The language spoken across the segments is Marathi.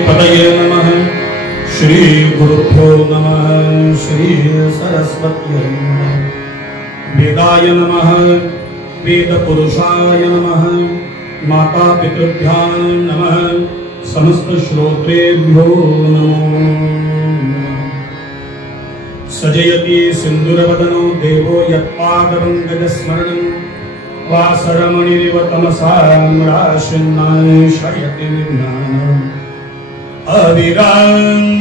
पतये नमः। श्री गुरुभ्यो नमः। श्री सरस्वत्यै नमः। वेदाय नमः। वेद पुरुषाय नमः। माता पितृभ्यां नमः। समस्त श्रोत्रेभ्यो नमः। सजयति सिंदूरवदनो देवो यत्पादपङ्कजस्मरणं वासरमणिरिव तमसाम्राशिन्नाय शयति विज्ञानम् अविरामदजलनिवहं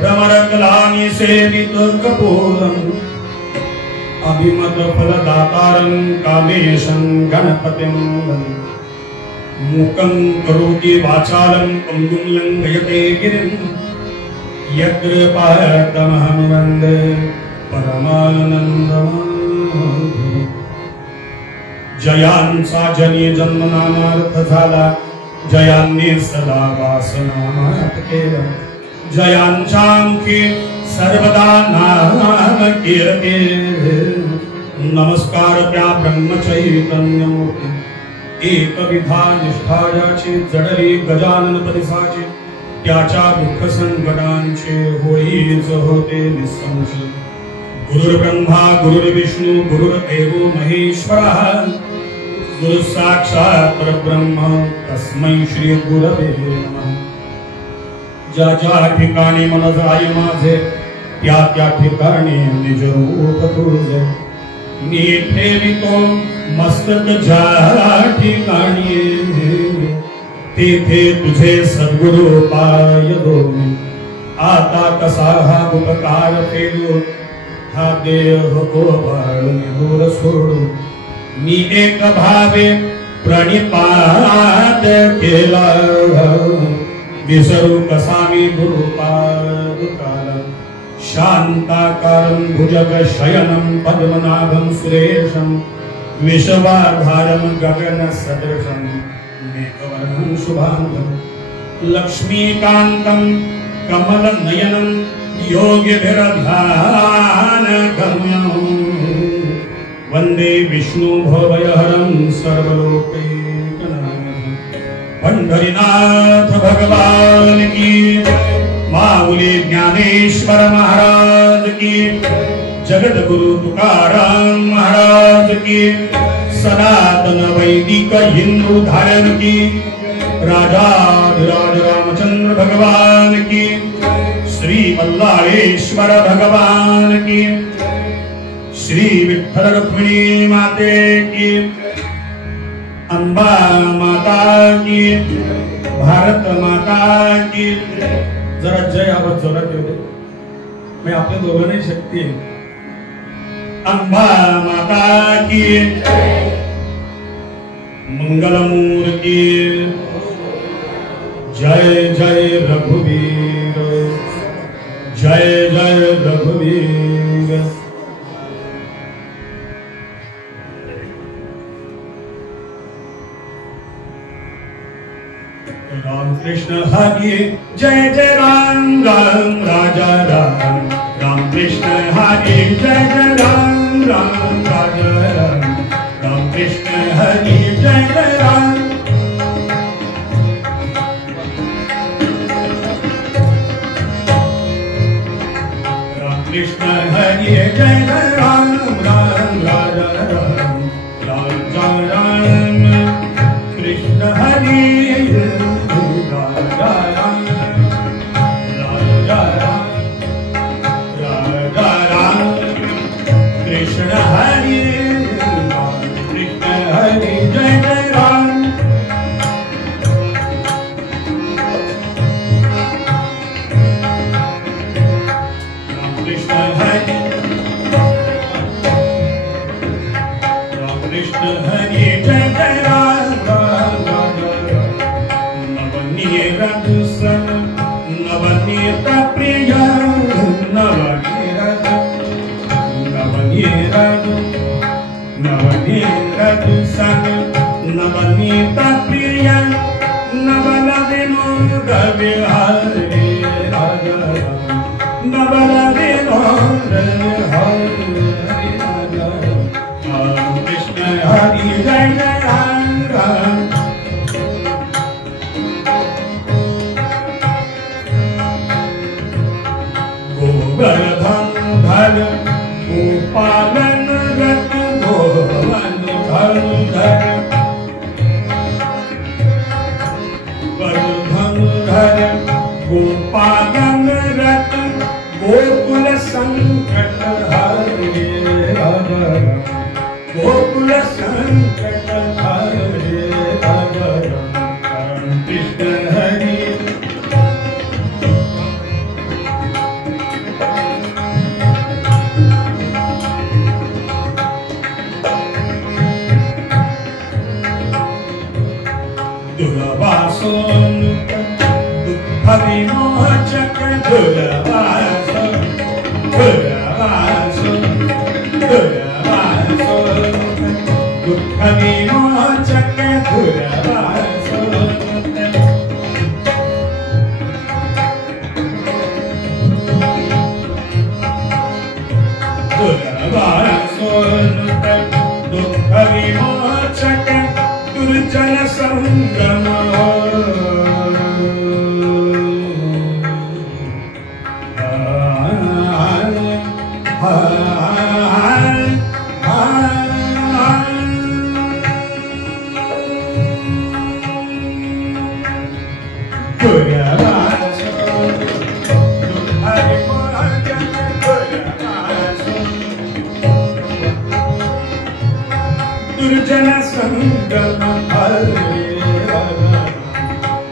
भ्रमरकलानि सेवितकपोलम् अभिमतफलदातारं कामेशं गणपतिं मूकं करोति वाचालं पङ्गुं लङ्घयते गिरिं यत्कृपातमहं वन्दे परमानन्दमाधवम्। जयांचा जनी जन्मनामार्थ झाला, जयांनी सदा वासनामात केलं, जयांच्यामुखी सर्वदा नाम कीर्ते। नमस्कार त्या ब्रह्मचैतन्यमूर्ती एक विधा निष्ठायाची जडली गजानन परिसाची, त्याच्या दुःख संकटांचे होईच होते निसंशय। गुरुर्ब्रह्मा गुरुर्विष्णू गुरुर्देव महेश्वरः, गुरु साक्षात् परब्रह्म तस्मै श्री गुरवे नमः। ज्या ज्या ठिकाणी मन जाई माझे, त्या त्या ठिकाणी निज रूप तुझे। मी ठेवितो मस्तक ज्या ठिकाणी, तेथे तुझे सद्गुरु पाय दोनी। आता कसा हा उपकार फेडू, हा देह गोबाळून दूर सोडू। मी एक भावे प्रणिपात केला, विसरू कसा मी गुरुपाद काला। शांताकारं भुजगशयनं पद्मनाभं सुरेशं, विश्वाधारं गगनसदृशं मेघवर्णं शुभांगं। लक्ष्मीकान्तं कमलनयनं योगिभिर्ध्यानगम्यं, वंदे विष्णु भवभयहरं सर्वलोकैकनाथं। पंढरीनाथ भगवान की, माऊली ज्ञानेश्वर महाराज की, जगद्गुरु तुकाराम महाराज की, सनातन वैदिक हिंदू धारण की, राजाधिराज रामचंद्र भगवान की, श्री वल्लाळेश्वर भगवान की, श्री विठ्ठल रुक्मिणी माते की, अंबा माता की, भारत माता की। जरा जय आवाज जोरात येऊ दे, मी आपल्या दोघांनाही शक्ती आहे। अंबा माता की, मंगलमूर्ती जय जय रघुवीर, जय जय रघुवीर। राम कृष्ण हरि जय जय राम, राम राजा राम। राम कृष्ण हरि जय जय राम, राम राजा राम। राम कृष्ण हरि जय जय राम। राम कृष्ण हरि जय जय राम, राम राजा राम। राजा राम कृष्ण हरि कृष्ण हरि कृष्ण हरि जय जय राम। राम कृष्ण हरि, राम कृष्ण हरि जय जय राम। नवनीत दुसन नवनीत प्रिय, नवनीत दुसन नवनीत प्रिय, नवल विनोद विहारी राजा। नवल विनोद विहारी राजा। राम कृष्ण हरि जय जय राम, राम धर गोपालन रत गोवन धनुधर धनुधर गोपालन रत गोकुल संकट हरे अगर गोकुल संकट हरे अगर कृष्ण हरि दुर्वासोन दुःख विमोचक दुर्वासो दुर्वासो दुर्वासो दुःख विमोचक दुर्वासो दुर्वासो दुःख विमोचक दुर्जन संगम दुर्जन संगम हरे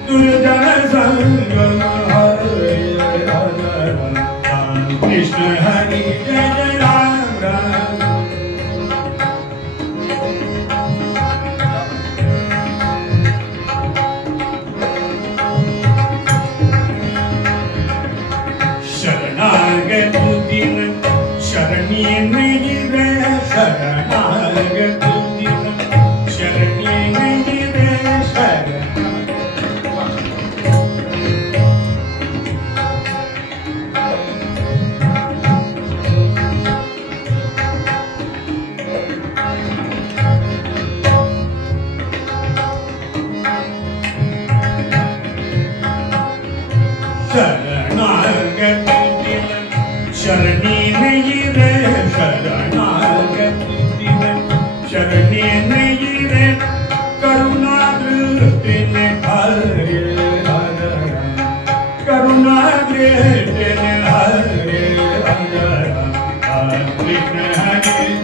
दुर्जन संगम हरे राम कृष्ण हरि जय जय राम राम शरणागत दिन शरणी नहीं रे शरणागत शरणी नहीं रे शरणागत दिन शरणी नहीं रे करुणा दृष्टि ने हरे करुणा दृष्टि ने हरे कृष्ण हरे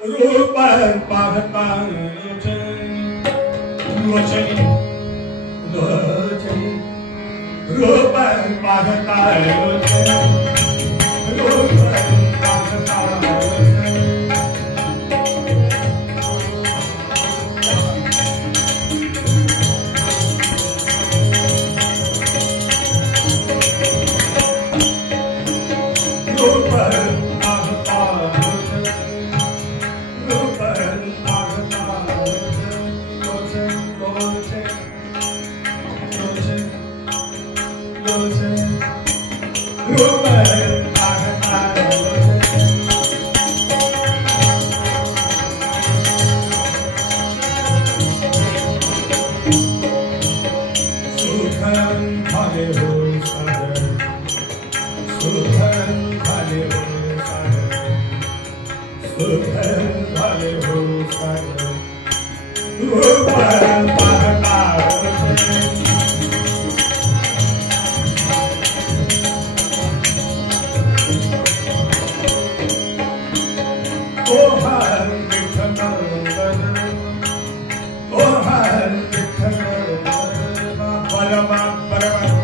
रूप पाहता लोचनी लोचनी रूप पाहता लोचनी रूप पाहता लोचनी रूप पाहता Bye.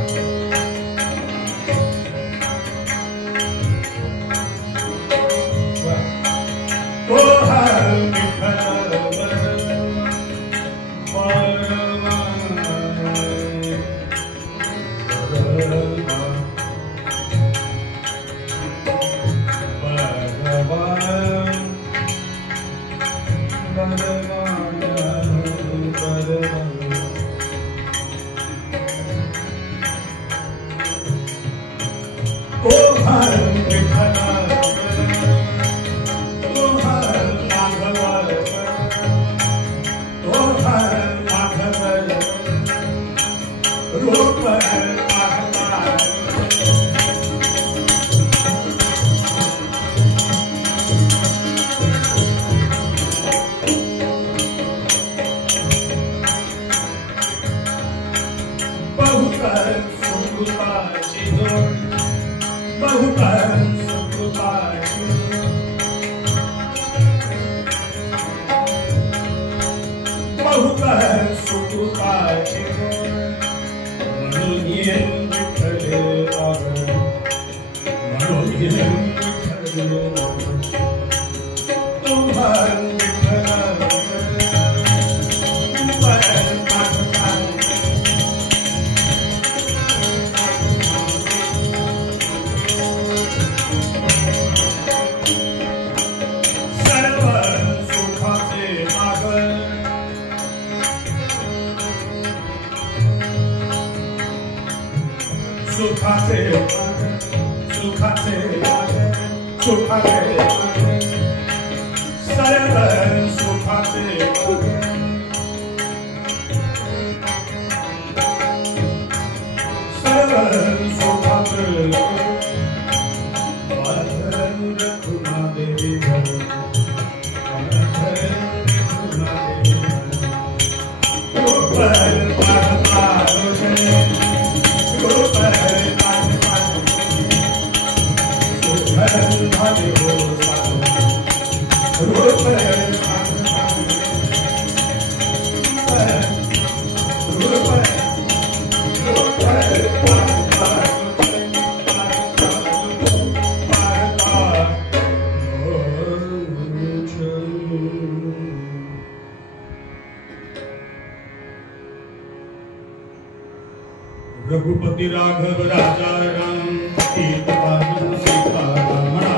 रघुपति राघव राजा राम सीत पावन सीता रमणा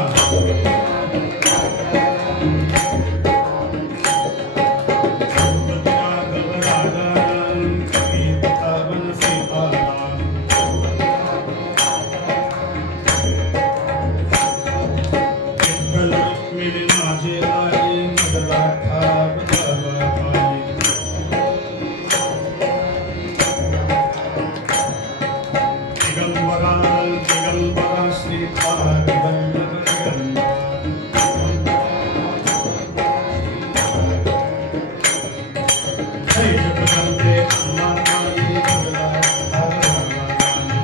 रघुपति राघव राजा राम सीत पावन सीता राम विठ्ठल रुक्मिणी माझे आई मदराठा बजावताई दिगंबरा श्रीपाद वल्लभ जय जगदम्बे अम्मा काली मदराठा भगवानी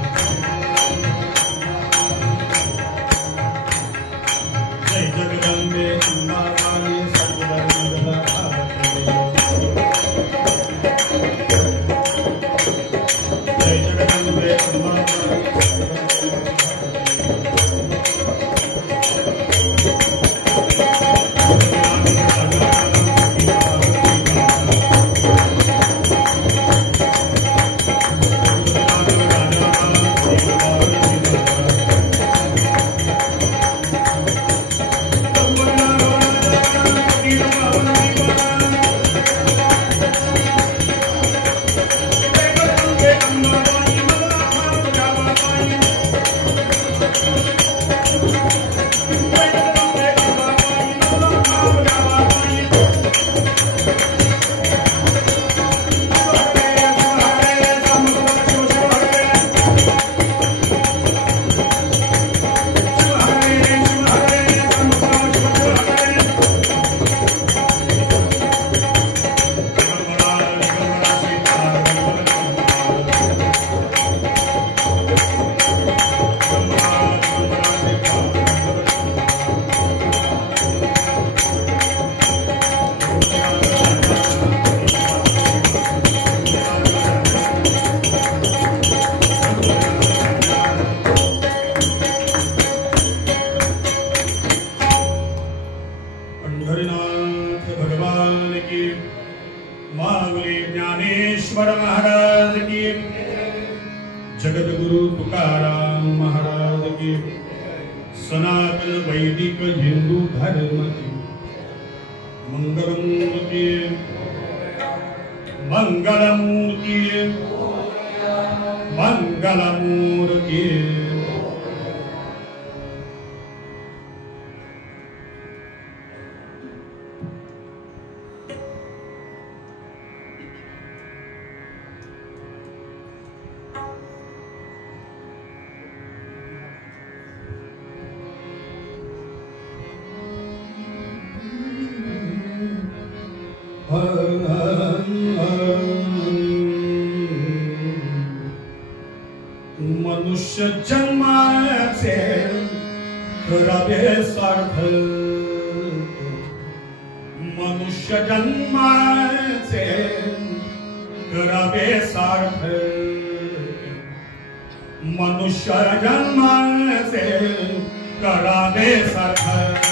जय जगदम्बे अम्मा काली सर्वदा मदराठा जय जगदम्बे अम्मा ज्ञानेश्वर महाराज की, जगत गुरु तुकाराम महाराज की, सनातन वैदिक हिंदू धर्म की, मंगलमूर्ति मंगलमूर्ति मंगलमूर्ति मनुष्य जन्माचे करावे सार्थ मनुष्य जन्माचे करावे सार्थ मनुष्य जन्माचे करावे सार्थ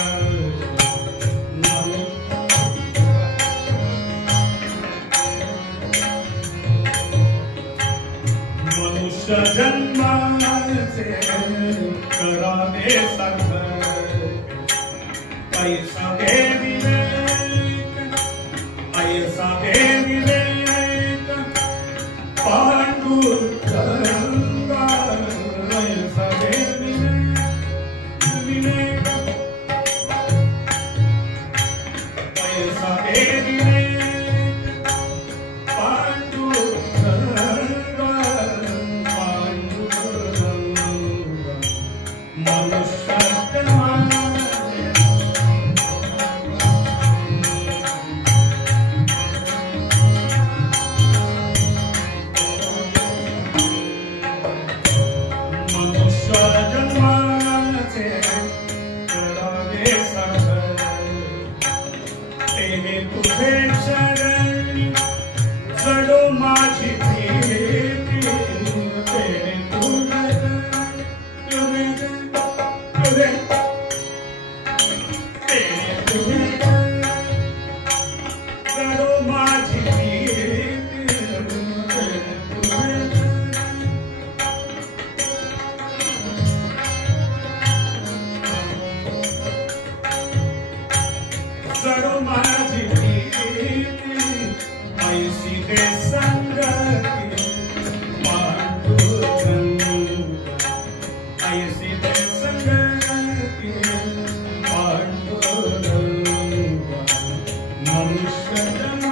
जन्माचे करावे सार्थ ऐसा दे विवेक पांडुरंगा ऐसा दे विवेक ऐसा दे विवेक पांडुरंगा मनुष्य जन्माचे करावे सार्थ तेने तुझे शरणी जडो माझी प्रीती तेने जडो माझी प्रीती ऐसी दे संगती पांडुरंगा ऐसी दे संगती पांडुरंगा मनुष्य जन्म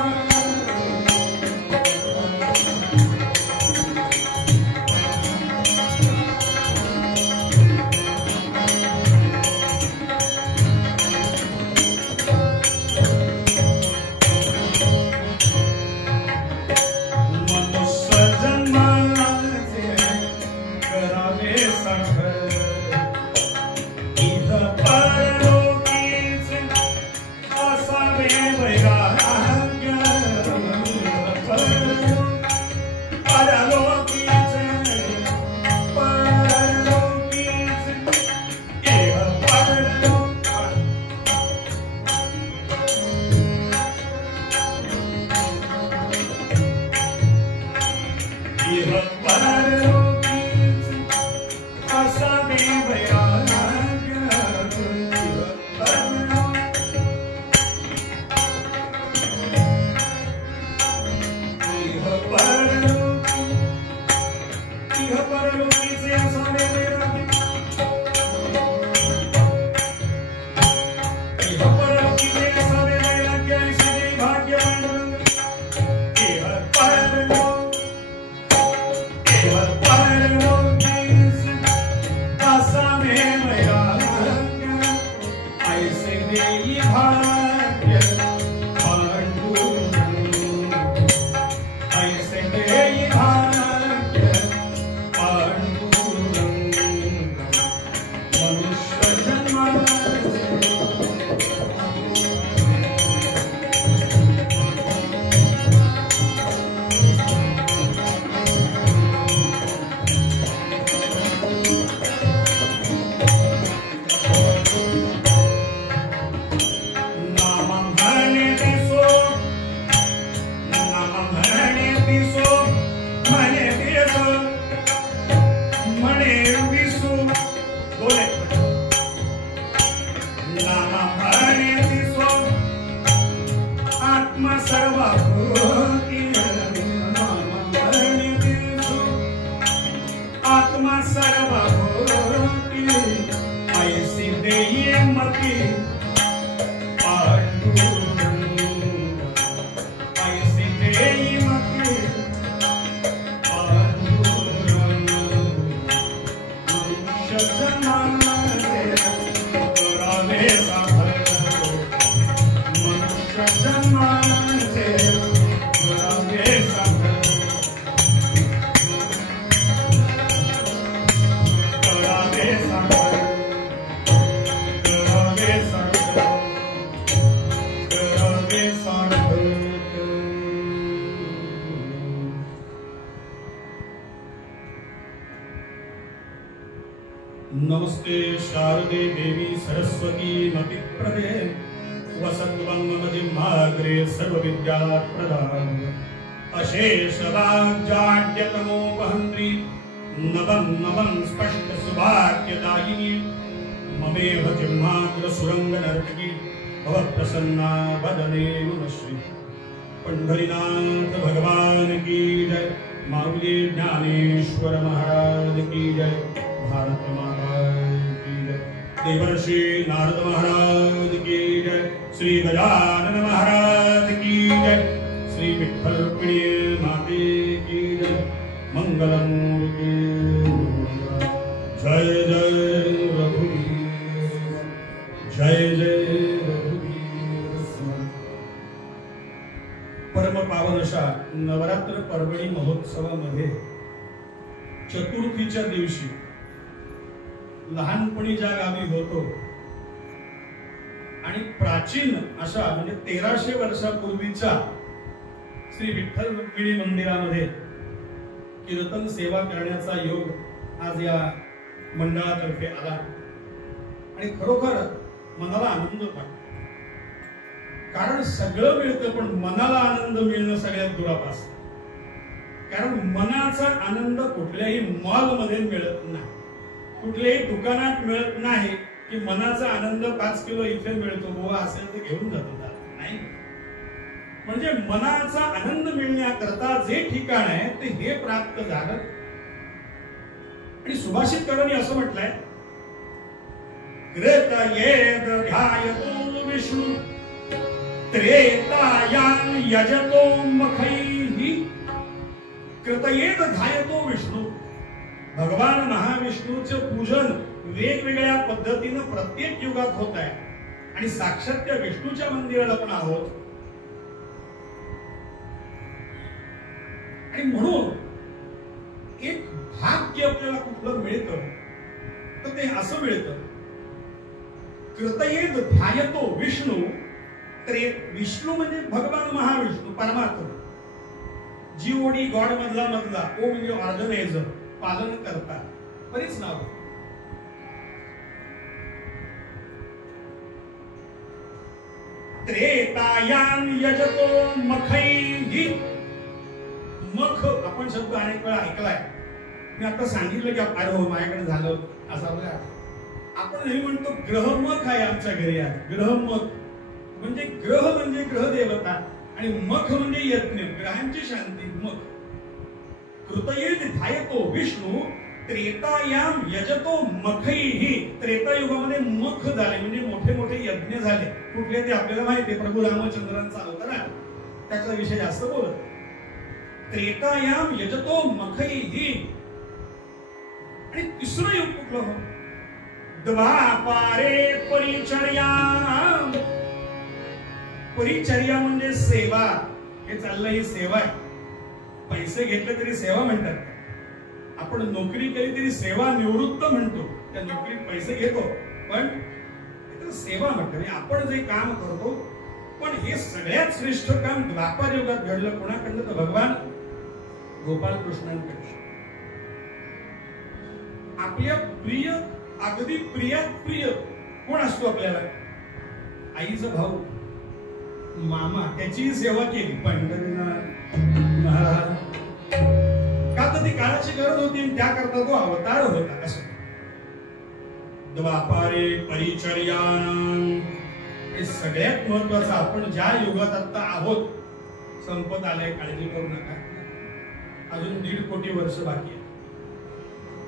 परलोकीचे असावे वैराग्य नमस्ते शारदे देवी सरस्वती मतिप्रदे वसत्वं मम जिह्वाग्रे सर्वविद्याप्रदां अशेष वाग्जाड्यतमोपहन्त्री नवं नवं स्पष्ट सुवाक्यदायिनी ममेव जिह्वाग्र सुरंग नर्तकी भव प्रसन्ना वदने नमश्री। पंढरीनाथ भगवान की जय। माऊली ज्ञानेश्वर महाराज की जय। भारत माता की जय। देवर्षि नारद महाराज की जय। श्री गजानन महाराज की जय। श्री विठ्ठल रुक्मिणी माते की जय। मंगलमूर्ति जय जय रघुवीर जय जय रघुवीर। परम पावन अशा नवरात्र पर्वणी महोत्सवामध्ये चतुर्थीच्या दिवशी लहानपणी ज्या गावी होतो आणि प्राचीन अशा म्हणजे 1300 वर्षापूर्वीच्या श्री विठ्ठल रुक्मिणी मंदिरामध्ये कीर्तन सेवा करण्याचा योग आज या मंडळातर्फे आला आणि खरोखर मनाला आनंद वाटतो। कारण सगळं मिळतं पण मनाला आनंद मिळणं सगळ्यात दुरापास। कारण मनाचा आनंद कुठल्याही मॉलमध्ये मिळत नाही, कुठल्याही दुकानात मिळत नाही की मनाचा आनंद 5 किलो इथे मिळतो, गोवा असेल तर घेऊन जातो नाही। म्हणजे मनाचा आनंद मिळण्याकरता जे ठिकाण आहे ते हे प्राप्त झालं। आणि सुभाषितकारांनी असं म्हटलंय, कृतयेद ध्यायतो विष्णु त्रेतायां यजतो मखैः। कृतयेद ध्यायतो विष्णु, भगवान महाविष्णूचे पूजन वेगवेगळ्या पद्धतीने प्रत्येक युगात होत आहे आणि साक्षात त्या विष्णूच्या मंदिराला पण आहोत। आणि म्हणून एक भाग्य आपल्याला कुठलं मिळतं तर ते असं मिळतं, कृतयेद ध्यायतो विष्णु। विष्णू म्हणजे भगवान महाविष्णू परमात्मा, जीओडी गॉड मधला मधला, ओ म्हणजे ऑर्गनायझर, पालन करता, बरीच नाव। त्रेतायां यजतो मखैः। मख आपण शब्द अनेक वेळा ऐकलाय, मी आता सांगितलं की अरे हो माझ्याकडे झालं असं आपण नेहमी म्हणतो ग्रहमख आहे आमच्या घरी आहे। ग्रहमख म्हणजे ग्रह म्हणजे ग्रह देवता आणि मख म्हणजे यज्ञ, ग्रहांची शांती मख। कृतयेद ध्यायतो विष्णु त्रेतायां यजतो मखैः। त्रेतायुगामध्ये मख झाले म्हणजे मोठे मोठे यज्ञ झाले। कुठले ते आपल्याला माहिती आहे, प्रभू रामचंद्रांचा अवतार आहे, त्याचा विषय जास्त बोलत। त्रेतायां यजतो मखैः। आणि तिसरं युग कुठलं हो? द्वापारे परिचर्यां। परिचर्या म्हणजे सेवा, हे चाललं ही सेवा आहे। पैसे घेतले तरी सेवा म्हणतात, आपण नोकरी केली तरी सेवा निवृत्त म्हणतो, त्या नोकरीत पैसे घेतो पण सेवा म्हणतो। आपण जे काम करतो पण हे सगळ्यात श्रेष्ठ काम द्वापार युगात घडलं कोणाकडनं तर भगवान गोपाल कृष्णांकडे। आपल्या प्रिय अगदी प्रियात प्रिय कोण असतो आपल्याला? आईचा भाऊ, मामा, त्याची सेवा केली पंढरीनाथ महाराज। का तर ती काळाची गरज होती, त्याकरता तो अवतार होता। असं द्वापारे परिचर्यां, हे सगळ्यात महत्वाचं। आपण ज्या युगात आता आहोत संपत आलंय, काळजी करू नका, अजून 1.5 कोटी वर्ष बाकी आहे।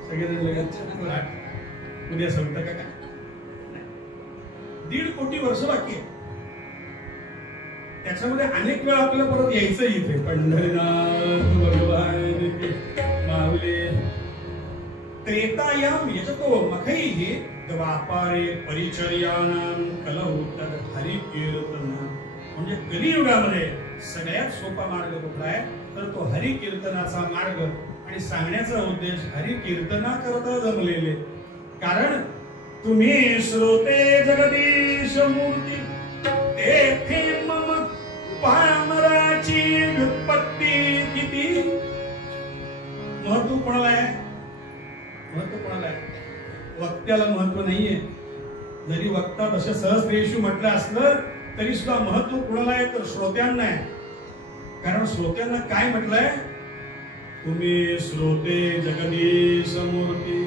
सगळेजण लगेच उद्या संपतं का? 1.5 कोटी वर्ष बाकी आहे, त्याच्यामध्ये अनेक वेळा आपल्याला परत यायचं इथे। पंढरीनाथ भगवान की माऊली। त्रेतायां यजतो मखैः द्वापारे परिचर्यानां कलौ तद् हरिकीर्तन। म्हणजे कलियुगामध्ये सगळ्यात सोपा मार्ग कुठला आहे तर तो हरिकीर्तनाचा मार्ग। आणि सांगण्याचा उद्देश हरिकीर्तना करता जमलेले, कारण तुम्ही श्रोते जगदीश मूर्ती तेथे मम पामराची व्युत्पत्ती किती। महत्व कोणाला आहे? महत्व कोणाला आहे? वक्त्याला महत्व नाहीये. जरी वक्ता तसे सहस्रेषु म्हटलं असलं तरी सुद्धा महत्व कुणाला आहे तर श्रोत्यांना आहे. कारण श्रोत्यांना काय म्हटलंय, तुम्ही श्रोते जगदीश मूर्ती.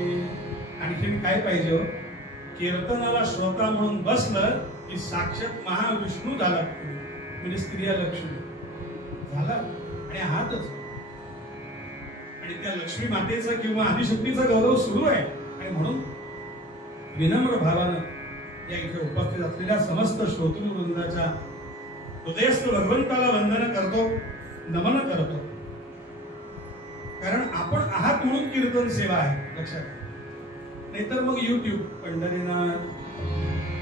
आणखीन काय पाहिजे हो? कीर्तनाला श्रोता म्हणून बसलं की साक्षात महाविष्णू झाला, म्हणजे स्त्रिया लक्ष्मी झाला. आणि हातच आणि त्या लक्ष्मी मातेचा किंवा आदिशक्तीचा गौरव सुरू आहे. आणि म्हणून विनम्र भावानं या इथे उपस्थित असलेल्या समस्त श्रोतृवृंदाच्या हृदयस्थ भगवंताला वंदन करतो, नमन करतो. कारण आपण आहात म्हणून कीर्तन सेवा आहे, लक्षात. नाहीतर मग युट्यूब पंढरीनाथ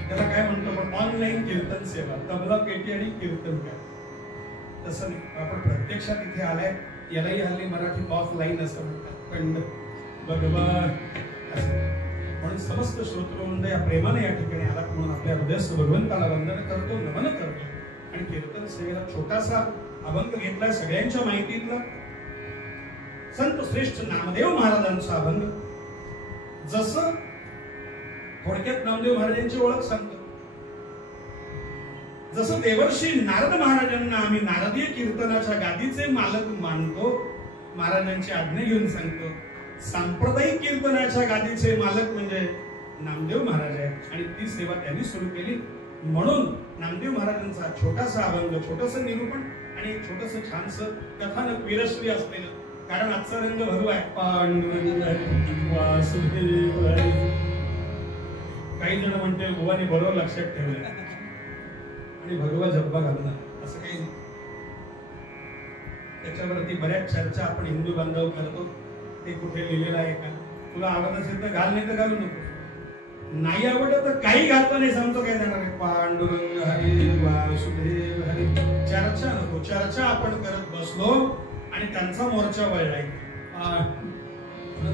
त्याला काय म्हणतो आपण, ऑनलाईन कीर्तन सेवा, तबला पेटी आणि कीर्तन काय, तसं नाही. आपण प्रत्यक्षात इथे आलाय, यालाही हल्ली मराठी ऑफलाईन असं म्हणतात, पंड भगवान असं. म्हणून समस्त श्रोतृवृंद या प्रेमाने या ठिकाणी आला म्हणून आपल्या हृदयस्थ भगवंताला वंदन करतो, नमन करतो. आणि कीर्तन सेवेला छोटासा अभंग घेतलाय सगळ्यांच्या माहितीतला, संत श्रेष्ठ नामदेव महाराजांचा अभंग. जसं थोडक्यात नामदेव महाराजांची ओळख सांगतो, जसं देवर्षी नारद महाराजांना आम्ही नारदीय कीर्तनाच्या गादीचे मालक मानतो, महाराजांची आज्ञा घेऊन सांगतो, सांप्रदायिक कीर्तनाच्या गादीचे मालक म्हणजे नामदेव महाराज आहेत. आणि ती सेवा त्यांनी सुरू केली. म्हणून नामदेव महाराजांचा छोटासा अभंग, छोटस निरूपण आणि छोटस छानसं कथानक विरश्री असलेलं. कारण आजचा रंग भगवा आहे, पांडुरंग वासुदेव. काही जण म्हणते गोवाने बरोबर लक्षात ठेवलं आणि भगवा जब्बा घालणार, असं काही नाही. त्याच्यावरती बऱ्याच चर्चा आपण हिंदू बांधव करतो. ते कुठे लिहिलेलं आहे का, तुला आवडत असेल तर घाल, नाही तर घालू नको. नाही आवडत तर काही घालता नाही, सांगतो काय जाणार आहे, पांडुरंग हरी वासुदेव हरी. चर्चा नको. चर्चा आपण करत बसलो आणि त्यांचा मोर्चा वळलाय.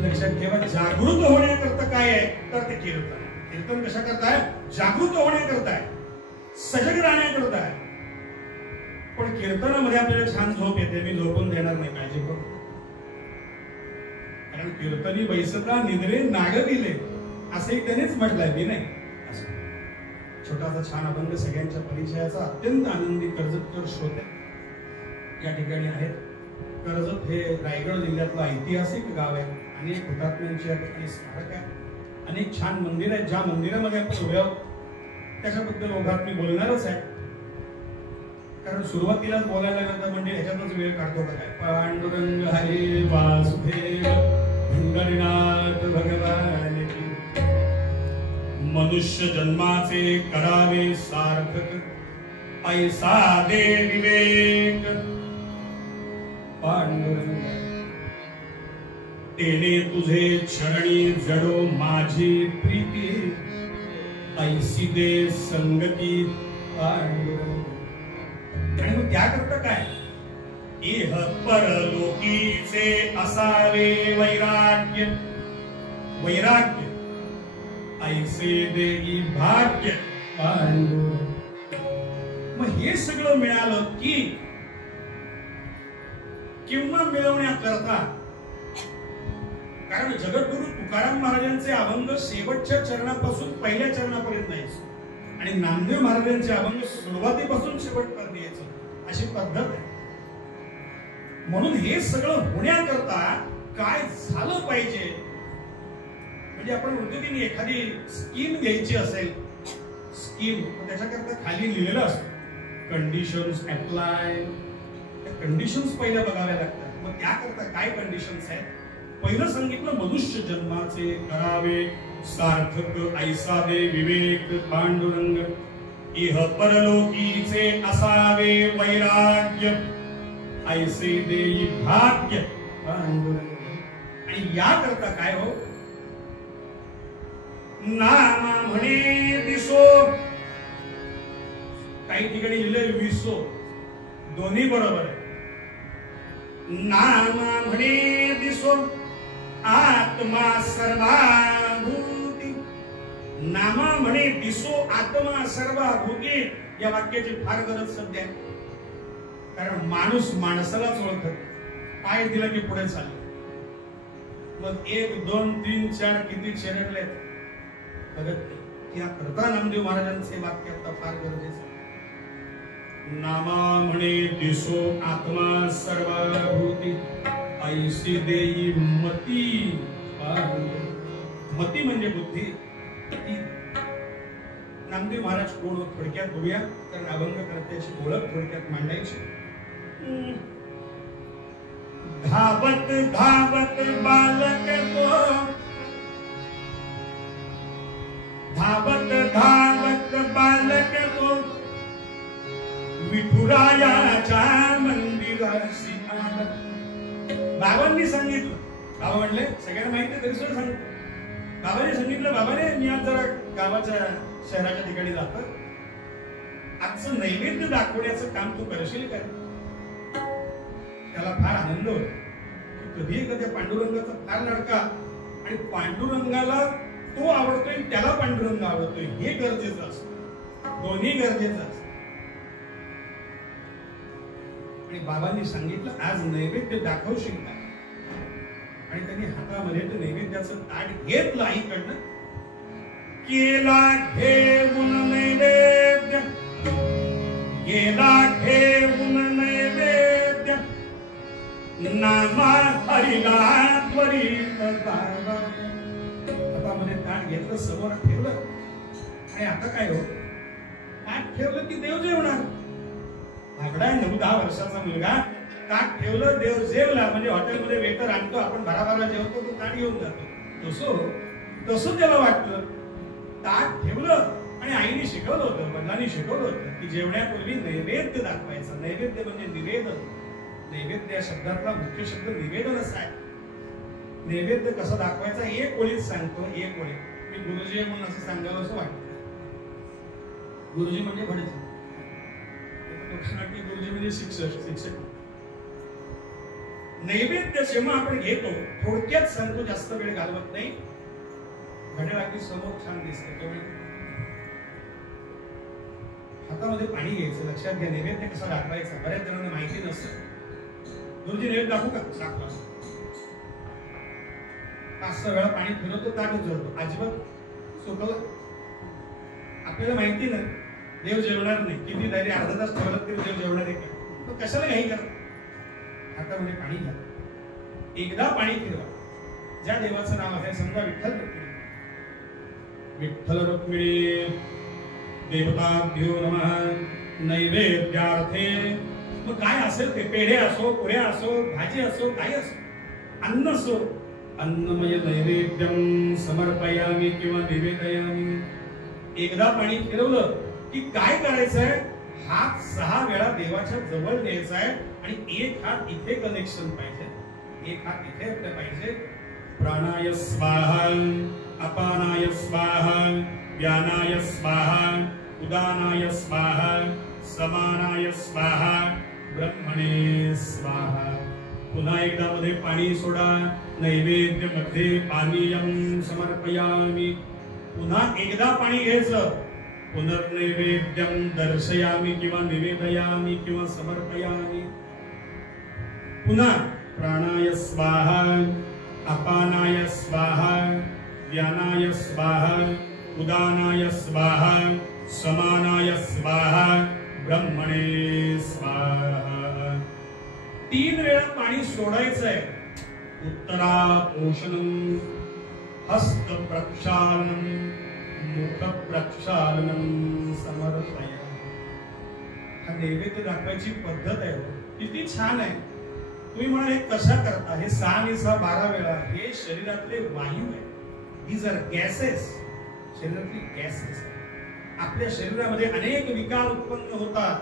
लक्षात ठेवा, जागृत होण्याकरता काय आहे तर ते कीर्तन. कीर्तन कशा करताय, जागृत होण्याकरता, सजग राहण्याकरता आहे. पण कीर्तनामध्ये आपल्याला छान झोप येते, मी झोपून देणार नाही, काळजी करू. कारण कीर्तनी बैसता निद्रे नाग दिले, असंही त्यानेच म्हटलंय, मी नाही. छोटासा छान अभंग सगळ्यांच्या परिचयाचा. अत्यंत आनंदी कर्जतकर श्रोते या ठिकाणी आहेत. कर्जत हे रायगड जिल्ह्यातलं ऐतिहासिक गाव आहे. अनेक हुतात्म्यांची या ठिकाणी स्मारक आहे, अनेक छान मंदिर आहेत. ज्या मंदिरामध्ये आपण उभे आहोत त्याच्याबद्दल ओघात मी बोलणारच आहे. कारण सुरुवातीलाच बोलायला लागलं म्हणजे ह्याच्यातच वेळ काढतो का काय. पांडुरंग हरी वासुदेव पंढरीनाथ भगवान की. मनुष्य जन्माचे करावे सार्थक, ऐसा दे विवेक. पांडुरंग तेने तुझे चरणी जडो माझी प्रीती, ऐसी दे संगती. पांडुरंग. आणि मग त्याकरता काय, इह परलोकीचे असावे वैराग्य. वैराग्य ऐसे देई भाग्य. मग हे सगळं मिळालं की किंवा मिळवण्याकरता, कारण जगद्गुरु तुकाराम महाराजांचे अभंग शेवटच्या चरणापासून पहिल्या चरणापर्यंत यायचे आणि नामदेव महाराजांचे अभंग सुरुवातीपासून शेवटपर्यंत यायचं, अशी पद्धत आहे. म्हणून हे सगळं होण्याकरता काय झालं पाहिजे, म्हणजे आपण म्हणतो की एखादी स्कीम घ्यायची असेल, स्कीम त्याच्याकरता खाली लिहिलेलं असतं कंडिशन्स अप्लाय. त्या कंडिशन्स पहिल्या बघाव्या लागतात. मग त्याकरता काय कंडिशन्स आहेत, पहिलं सांगितलं मनुष्य जन्माचे करावे सार्थक, ऐसा दे विवेक. पांडुरंग इह परलोकीचे असावे वैराग्य, ऐसे देई भाग्य. पांडुरंग. आणि याकरता काय हो, नाम म्हणे दिसो, काही ठिकाणी लिहिलं विसो, दोन्ही बरोबर आहे. नाम म्हणे दिसो आत्मा सर्वाभूती. नामा म्हणे दिसो आत्मा सर्वाभूती. या वाक्याची फार गरज सध्या आहे. कारण माणूस माणसालाच ओळखत, पाय दिला की पुढे चाललं. मग 1 2 3 4 किती चिरडले, बघत नाही. त्याकरता नामदेव महाराजांचे वाक्य आता फार गरजेचं. नामा म्हणे दिसो आत्मा सर्वभूती ऐसी देई मती. मती म्हणजे बुद्धी. नामदेव महाराज कोण थोडक्यात बघूया, कारण अभंगकर्त्याची ओळख थोडक्यात मांडायची. धावत धावत बालक तो, धावत धावत बालक तो विठुरायाच्या मंदिराशी आला. बाबांनी सांगितलं, बाबा म्हणले सगळ्यांना माहिती आहे तरी सुद्धा सांगितलं. बाबांनी सांगितलं, बाबाने मी आज जरा गावाच्या शहराच्या ठिकाणी जातो, आजचं नैवेद्य दाखवण्याचं काम तू करशील का? त्याला फार आनंद होतो. कधी एखाद्या पांडुरंगाचा फार लडका, आणि पांडुरंगाला तो आवडतोय, त्याला पांडुरंग आवडतोय, हे गरजेचं असतं. दोन्ही गरजेचं असतं. आणि बाबांनी सांगितलं आज नैवेद्य दाखवशील का? आणि त्यांनी हातामध्ये ते नैवेद्याचं ताट घेतलं आईकडनं. केला घेऊन नैवेद्य, केला घेऊन नैवेद्य, नामा हरिला त्वरित बाबा. हातामध्ये ताट घेतलं, समोर ठेवलं, आणि आता काय हो, ताट ठेवलं की देव जेवणार. आगडा 9-10 वर्षाचा मुलगा ताट ठेवलं, देव जेवला. म्हणजे हॉटेलमध्ये वेटर आणतो, आपण भराभरा जेवतो, तो ताट घेऊन जातो. तसं त्याला वाटलं. ताट ठेवलं, आणि आईने शिकवलं होतं, वडिलांनी शिकवलं होतं की जेवण्यापूर्वी नैवेद्य दाखवायचं. नैवेद्य म्हणजे निवेदन. नैवेद्य या शब्दातला मुख्य शब्द निवेदनच आहे. नैवेद्य कसं दाखवायचा एक ओळीत सांगतो, एक ओळीत. मी गुरुजी म्हणून असं सांगावं असं वाटतं. गुरुजी म्हणजे भटजी, गुरुजी म्हणजे शिक्षक. नैवेद्य जेव्हा आपण घेतो, थोडक्यात सांगतो, जास्त वेळ घालवत नाही. घड्याळाची समोर छान दिसते, त्यामुळे हातामध्ये पाणी घ्यायचं. लक्षात घ्या, नैवेद्य कसा दाखवायचा बऱ्याच जणांना माहिती नसतं. गुरुजी नैवेद्य दाखवू का? दाखवा. 5-6 वेळा पाणी फिरवतो, ताट उचलतो, अजिबात सुकवलं. आपल्याला माहिती नाही देव जेवणार नाही. किती तरी अर्धा तास ठेवलं तरी देव जेवणार आहे का? कशाला घाई करा. हातामध्ये पाणी घ्या, एकदा पाणी फिरवा. ज्या देवाचं नाव आहे, समजा विठ्ठल रुक्मिणी, विठ्ठल रुक्मिणी देवताभ्यो नमः नैवेद्यार्थे. मग काय असेल ते, पेढे असो, पुऱ्या असो, भाजी असो, काही असो, अन्न असो, अन्नमय नैवेद्यम समर्पयामी किंवा निवेदयामी. एकदा पाणी फिरवलं की काय करायचंय, हात 6 वेळा देवाच्या जवळ न्यायचा आहे, आणि एक हात इथे कनेक्शन पाहिजे, एक हात इथे पाहिजे. प्राणाय स्वाहा, अपानाय स्वाहा, व्यानाय स्वाहा, उदानाय स्वाहा, समानाय स्वाहा, ब्रह्मणे स्वाहा. पुन्हा एकदा मध्ये पाणी सोडा. नैवेद्य मध्ये पानीयम समर्पयामी. पुन्हा एकदा पाणी घ्यायचं. पुनर्नैवेद्यम दर्शयामी किंवा निवेदयामी किंवा समर्पयामी. पुन्हा प्राणाय स्वाहा, अपानाय स्वाहा, व्यानाय स्वाहा, उदानाय स्वाहा, समानाय स्वाहा, ब्रह्मणे स्वाहा. 3 वेळा पाणी सोडायचंय. उत्तरा पोषणम, हस्त प्रक्षालनम, मुख प्रक्षालनम समर्पया. हा नैवेद्य दाखवायची पद्धत आहे, किती छान आहे. तुम्ही म्हणाल हे कशा करता? हे 6 आणि 6 12 वेळा. हे शरीरातले वायू आहे. ही जर गॅसेस, शरीरातली गॅसेस, आपल्या शरीरामध्ये अनेक विकार उत्पन्न होतात.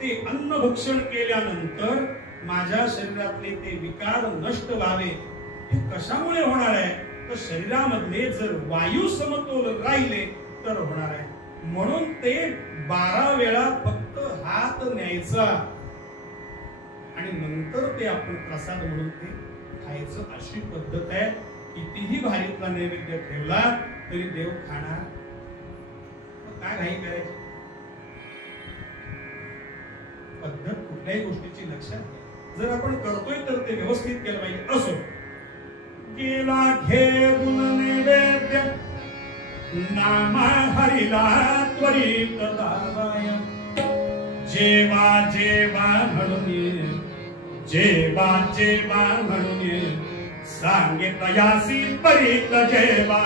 ते अन्न भक्षण केल्यानंतर माझ्या शरीरातले ते विकार नष्ट व्हावे. हे कशामुळे होणार आहे? तर शरीरामधले जर वायू समतोल राहिले तर होणार आहे. म्हणून ते 12 वेळा फक्त हात न्यायचा, आणि नंतर ते आपण प्रसाद म्हणून ते खायचं. अशी पद्धत आहे. कितीही भारीतला नैवेद्य ठेवला तरी देव खाणार. काय घाई करायची? पद्धत कुठल्याही गोष्टीची लक्षात घ्या. जर आपण करतोय तर ते व्यवस्थित केलं पाहिजे. असो, केला घेऊन नैवेद्य, नाम हरिला त्वरित धावाय जेवा जेवा म्हणून जेवा जेवा म्हणून सांगितयासी परीत जेवा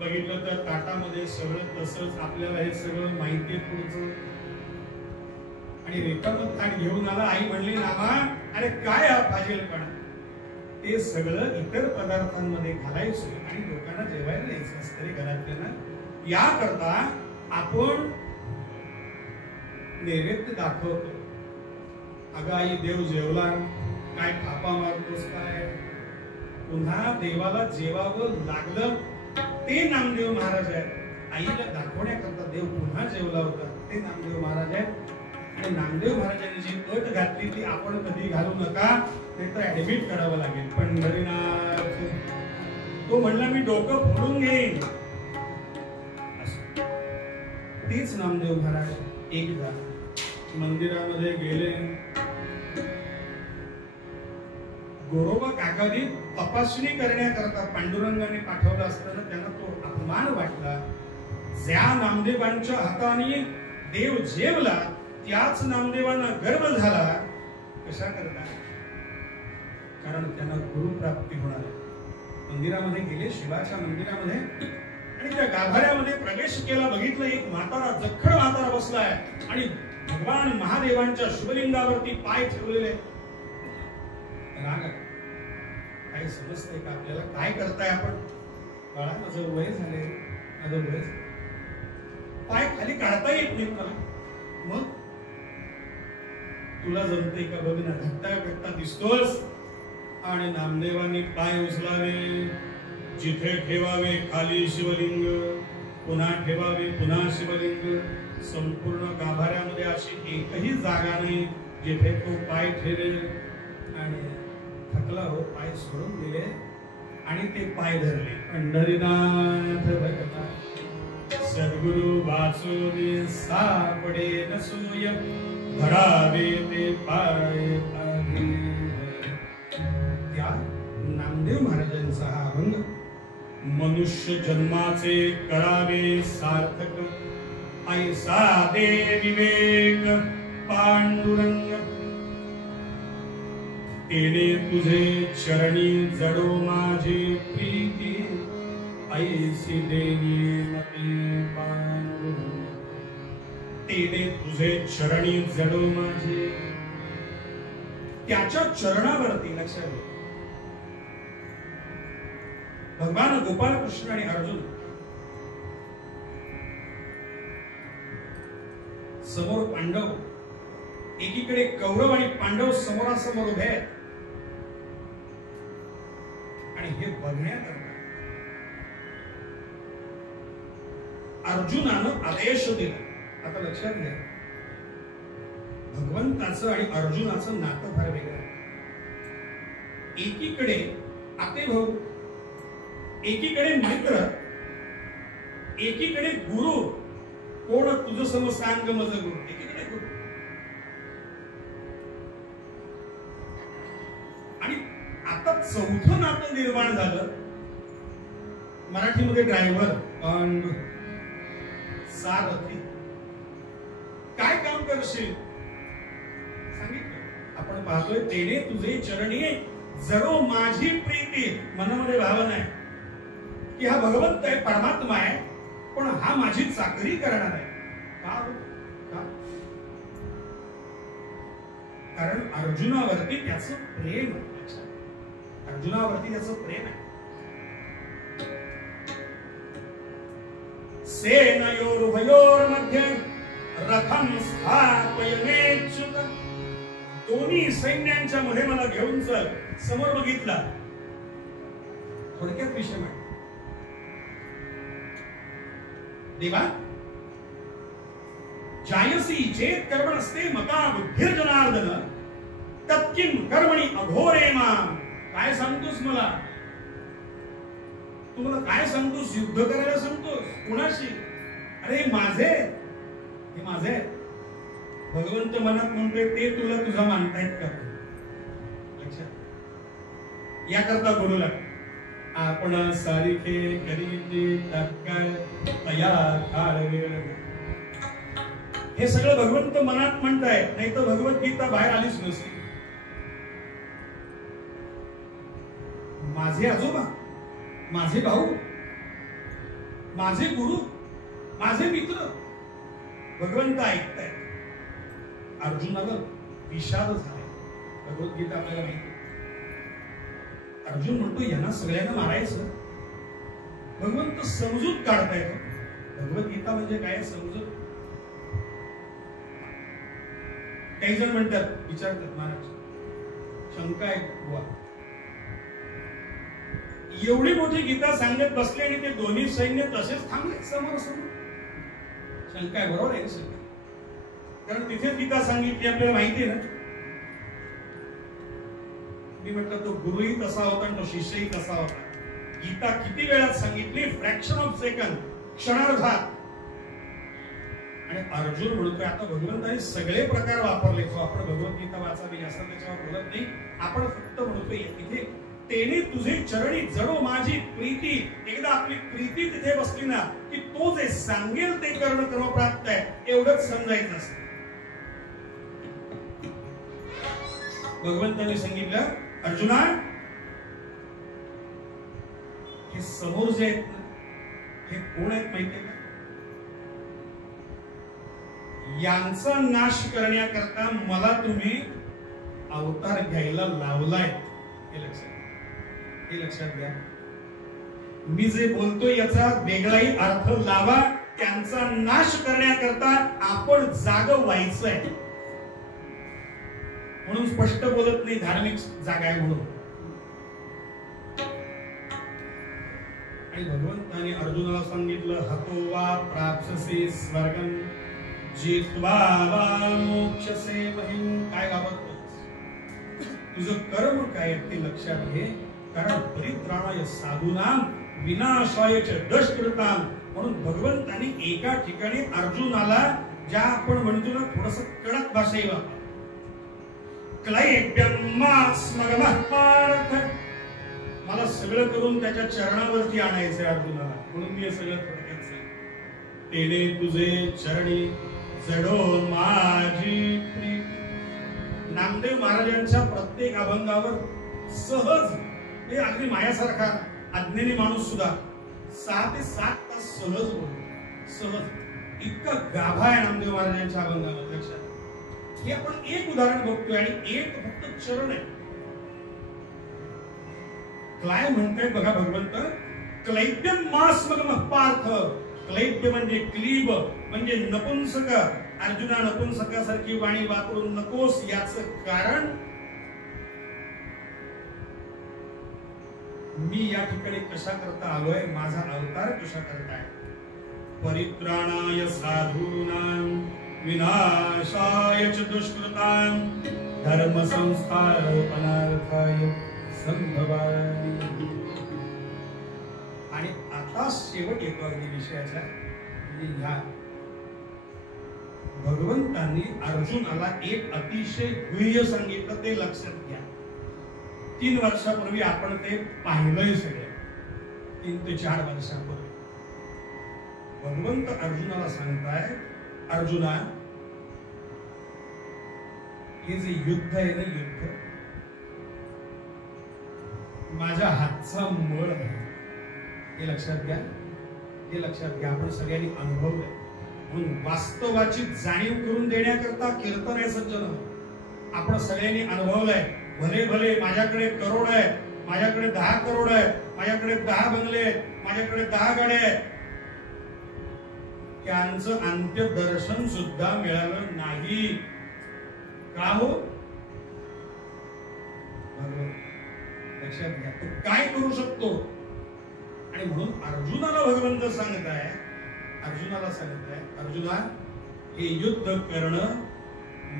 बघितलं तर ताटामध्ये सगळं तसंच आपल्याला हे सगळं माहिती पुढचं आणि रेखामत ताट घेऊन आला. आई म्हणली नामा अरे काय हा फाजीलपणा. ते सगळं इतर पदार्थांमध्ये घालायचं आणि लोकांना जेवायला द्यायचं असतं रे घरातल्या. याकरता आपण नैवेद्य दाखवतो. अगं आई देव जेवला काय थापा मारतोस काय. पुन्हा देवाला जेवावं लागलं ते नामदेव महाराज आहेत. आईला दाखवण्याकरता देव पुन्हा जेवला होता ते नामदेव महाराज आहेत. आणि नामदेव महाराजांनी जी अट घातली ती आपण कधी घालू नका नाहीतर ऍडमिट करावं लागेल. पंढरीनाथ तो म्हणला मी डोकं फोडून घेईन. तीच नामदेव महाराज एकदा मंदिरामध्ये गेले. गोरोबा काकानी तपासणी करण्याकरता पांडुरंगाने पाठवलं असताना त्यांना तो अपमान वाटला. ज्या नामदेवांच्या हाताने देव जेवला त्याच नामदेवांना गर्व झाला. कशा करता. कारण त्यांना गुरुप्राप्ती होणार. मंदिरामध्ये गेले शिवाच्या मंदिरामध्ये आणि त्या गाभाऱ्यामध्ये प्रवेश केला. बघितलं एक म्हातारा जखड म्हातारा बसलाय आणि भगवान महादेवांच्या शिवलिंगावरती पाय ठेवलेले. काही समजतंय का आपल्याला काय करताय आपण. बाळा माझं वय झाले माझं वय पाय खाली काढता येत नाही मला. मग तुला जमतंय का बघ ना. धक्का धक्का दिसतोस. आणि नामदेवांनी पाय उचलावे. जिथे ठेवावे खाली शिवलिंग पुन्हा ठेवावे पुन्हा शिवलिंग. संपूर्ण गाभाऱ्यामध्ये अशी एकही जागा नाही जिथे तो पाय ठेवेल. आणि थकला हो पाय सोडून दिले आणि ते पाय धरले. पंढरीनाथ भगवा सद्गुरु वाचून सापडे नसूय धरावे ते पाय पागे. त्या नामदेव महाराजांचा हा अभंग मनुष्य जन्माचे करावे सार्थक. ऐसा दे विवेक पांडुरंग तेने तुझे चरणी जडो माझी प्रीती. ऐसी देनी मते पांडुरंग तेने तुझे चरणी जडो माझे. त्याच्या चरणावरती लक्षात घे. भगवान गोपाल कृष्ण आणि अर्जुन समोर पांडव एकीकडे कौरव आणि पांडव समोरासमोर उभे आहेत. आणि हे बघण्याकरता अर्जुनानं आदेश दिला. आता लक्षात घ्या भगवंताचं आणि अर्जुनाचं नातं फार वेगळं आहे. एकीकडे आते भाऊ एकीकडे मित्र एकीकडे गुरु. कोण तुझं सम सांग मज गुरु. एकीकडे गुरु आणि आता चौथं नातं निर्माण झालं. मराठीमध्ये ड्रायव्हर पांडू सारथी. काय काम करशील सांगितलं. आपण पाहतोय तेने तुझे चरणी जडो माझी प्रीती. मनामध्ये भावना आहे की हा भगवंत आहे परमात्मा आहे पण हा माझी चाकरी करणार आहे. का? कारण अर्जुनावरती त्याचं प्रेम. अर्जुनावरती त्याचं प्रेम आहे. सेनयोरुभयोर मध्ये रथम स्थापयमेच्युत. दोन्ही सैन्यांच्या मध्ये मला घेऊन चल. समोर बघितला. थोडक्यात विषय मांड. देवा जायसी चेत कर्मणस्ते मता बुद्धिर जनार्दन तत्किं कर्मणि अघोरे माम. काय सांगतोस मला? तू मला काय सांगतोस? युद्ध करायला सांगतोस? कोणाशी? अरे माझे, हे माझे. भगवंत मनात म्हणतोय ते तुला तुझा मानतायत का? लक्षात याकरता बोलूला आपण सारिखे करीते तात्काळ तया काळ वेळ. हे सगळं भगवंत मनात म्हणताय, नाही तर भगवद्गीता बाहेर आलीच नसती. माझे आजोबा, माझे भाऊ, माझे गुरु, माझे मित्र भगवंत ऐकताय. अर्जुनाला विषाद झाले. भगवद्गीता आपल्याला माहिती. अर्जुन म्हणतो यांना सगळ्यांना मारायचं. भगवंत समजूत काढतायत. भगवद्गीता म्हणजे काय समजूत? काही जण म्हणतात, विचारतात महाराज, शंका आहे बुवा, एवढी मोठी गीता सांगत बसले आणि ते दोन्ही सैन्य तसेच थांबले समोर समोर. शंका आहे, बरोबर आहे शंका. कारण तिथेच गीता सांगितली आपल्याला माहिती आहे ना. मी म्हटलं तो गुरुही तसा होता आणि तो शिष्यही तसा होता. गीता किती वेळात सांगितली? फ्रॅक्शन ऑफ सेकंड, क्षणार्धात. आणि अर्जुन म्हणतोय आता भगवंताने सगळे प्रकार वापरले. तो आपण भगवद्गीता वाचावी असं त्याच्यावर बोलत नाही. आपण फक्त म्हणतोय इथे तेने तुझे चरणी जडो माझी प्रीती. एकदा आपली प्रीती तिथे बसली ना की तो जे सांगेल ते करणं क्रमप्राप्त आहे एवढंच समजायचं असतं. भगवंताने सांगितलं अर्जुना, हे समोर जे आहेत ना हे कोण आहेत माहितीये का? यांचा नाश करण्याकरता मला तुम्ही अवतार घ्यायला लावलाय. हे लक्षात घ्या. मी जे बोलतोय याचा वेगळाही अर्थ लावा. त्यांचा नाश करण्याकरता आपण जाग व्हायचंय. म्हणून स्पष्ट बोलत नाही धार्मिक जागा आहे म्हणून. आणि भगवंताने अर्जुनाला सांगितलं हतो वा प्राप्स्यसे स्वर्गं जित्वा वा मोक्षसे महिं. काय घाबरतोस? तुझं कर्म काय ते लक्षात घे. कारण परित्राणाय साधूनां विनाशाय च दुष्कृतां. म्हणून भगवंतानी एका ठिकाणी अर्जुनाला ज्या आपण म्हणतो ना थोडस कडक भाषेत वापरली. मला सगळं करून त्याच्या चरणावरती आणायचंय अर्जुनाला. म्हणून मी सगळं थोडक्यात सांगितलं. तेने तुझे चरणी जडो माझी प्रीती. नामदेव महाराजांच्या प्रत्येक अभंगावर सहज, हे अगदी मायासारखा अज्ञानी माणूस सुद्धा 6 ते 7 तास सहज बोलतो. सहज इतका गाभा आहे नामदेव महाराजांच्या अभंगामध्ये. लक्षात हे आपण एक उदाहरण बघतोय आणि एक फक्त चरण आहे. काय म्हणताय बघा भगवंत, क्लैब्यम मास्मगम पार्थ. क्लैब्य म्हणजे क्लीब म्हणजे नपुंसक. अर्जुना नपुंसकासारखी वाणी वापरून नकोस. याचं कारण मी या ठिकाणी कशा करता आलोय, माझा अवतार कशा करताय. परित्राणाय साधूनां विनाशाय च दुष्कृतां धर्म संस्थापनार्थाय संभवामि. आणि आता शेवट येतो अगदी विषयाच्या. ह्या भगवंतांनी अर्जुनाला एक अतिशय गुह्य सांगितलं ते लक्षात घ्या. 3 वर्षापूर्वी आपण ते पाहिलंय सगळे. 3 ते 4 वर्षापूर्वी भगवंत अर्जुनाला सांगताय अर्जुना हे जे युद्ध आहे ना युद्ध माझ्या हातचा मळ आहे. हे लक्षात घ्या. हे लक्षात घ्या. आपण सगळ्यांनी अनुभवलंय. म्हणून वास्तवाची जाणीव करून देण्याकरता कीर्तन आहे सज्जन. आपण सगळ्यांनी अनुभवलंय. भले भले माझ्याकडे करोड आहे, माझ्याकडे 10 करोड आहे, माझ्याकडे 10 बंगले आहेत, माझ्याकडे 10 गाड्या आहेत. त्यांचं अंत्य दर्शन सुद्धा मिळालं नाही. का हो? लक्षात घ्या. तो काय करू शकतो? आणि म्हणून अर्जुनाला भगवंत सांगताय अर्जुना हे युद्ध करणं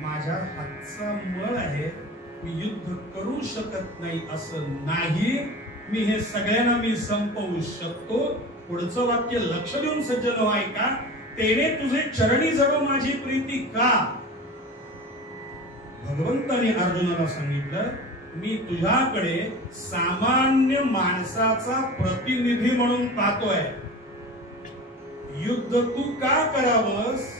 माझ्या हातचा मळ आहे, मी युद्ध करू शकत नाही असं नाही, मी हे सगळ्यांना मी संपवू शकतो. पुढचं वाक्य लक्ष देऊन सज्जन हो ऐका. तेने तुझे चरणी जडो माझी प्रीती का. भगवंताने अर्जुनाला सांगितलं, मी तुझ्याकडे सामान्य माणसाचा प्रतिनिधी म्हणून पाहतोय. युद्ध तू का करावंस,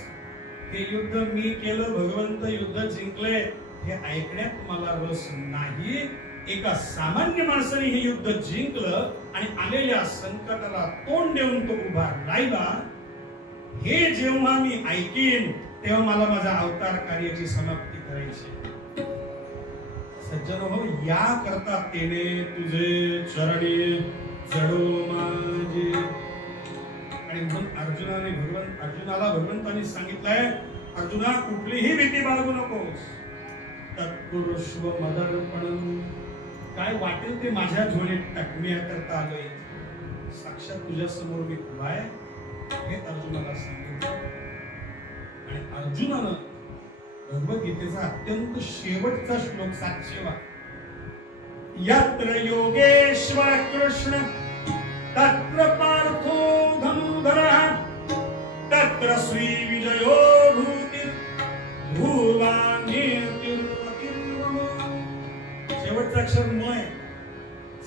हे युद्ध मी केलं, भगवंत युद्ध जिंकले हे ऐकण्यात मला रस नाही. एका सामान्य माणसाने हे युद्ध जिंकलं आणि आलेल्या संकटाला तोंड देऊन तो उभा राहिला, हे जेव्हा मी ऐकीन तेव्हा मला माझ्या अवतार कार्याची समाप्ती करायची. सज्जन हो, या करता तेने तुझे चरणी जडो माझे. आणि म्हणून अर्जुनाला भगवंतांनी सांगितलंय, अर्जुना कुठलीही भीती बाळगू नकोस. तत्पुरुष मदर्पण, काय वाटेल ते माझ्या झोळीत टाक, मी याकरता आलोय. साक्षात तुझ्या समोर मी उभा आहे हे अर्जुनाला सांगितलं. आणि अर्जुनानं भगवद्गीतेचा अत्यंत शेवटचा श्लोक 7वा, यत्र योगेश्वर कृष्ण तत्र पार्थो धनुधरः तत्र श्री विजयो भूतिर् ध्रुवानीतिर्वतिर्वम. शेवटचा अक्षर म आहे.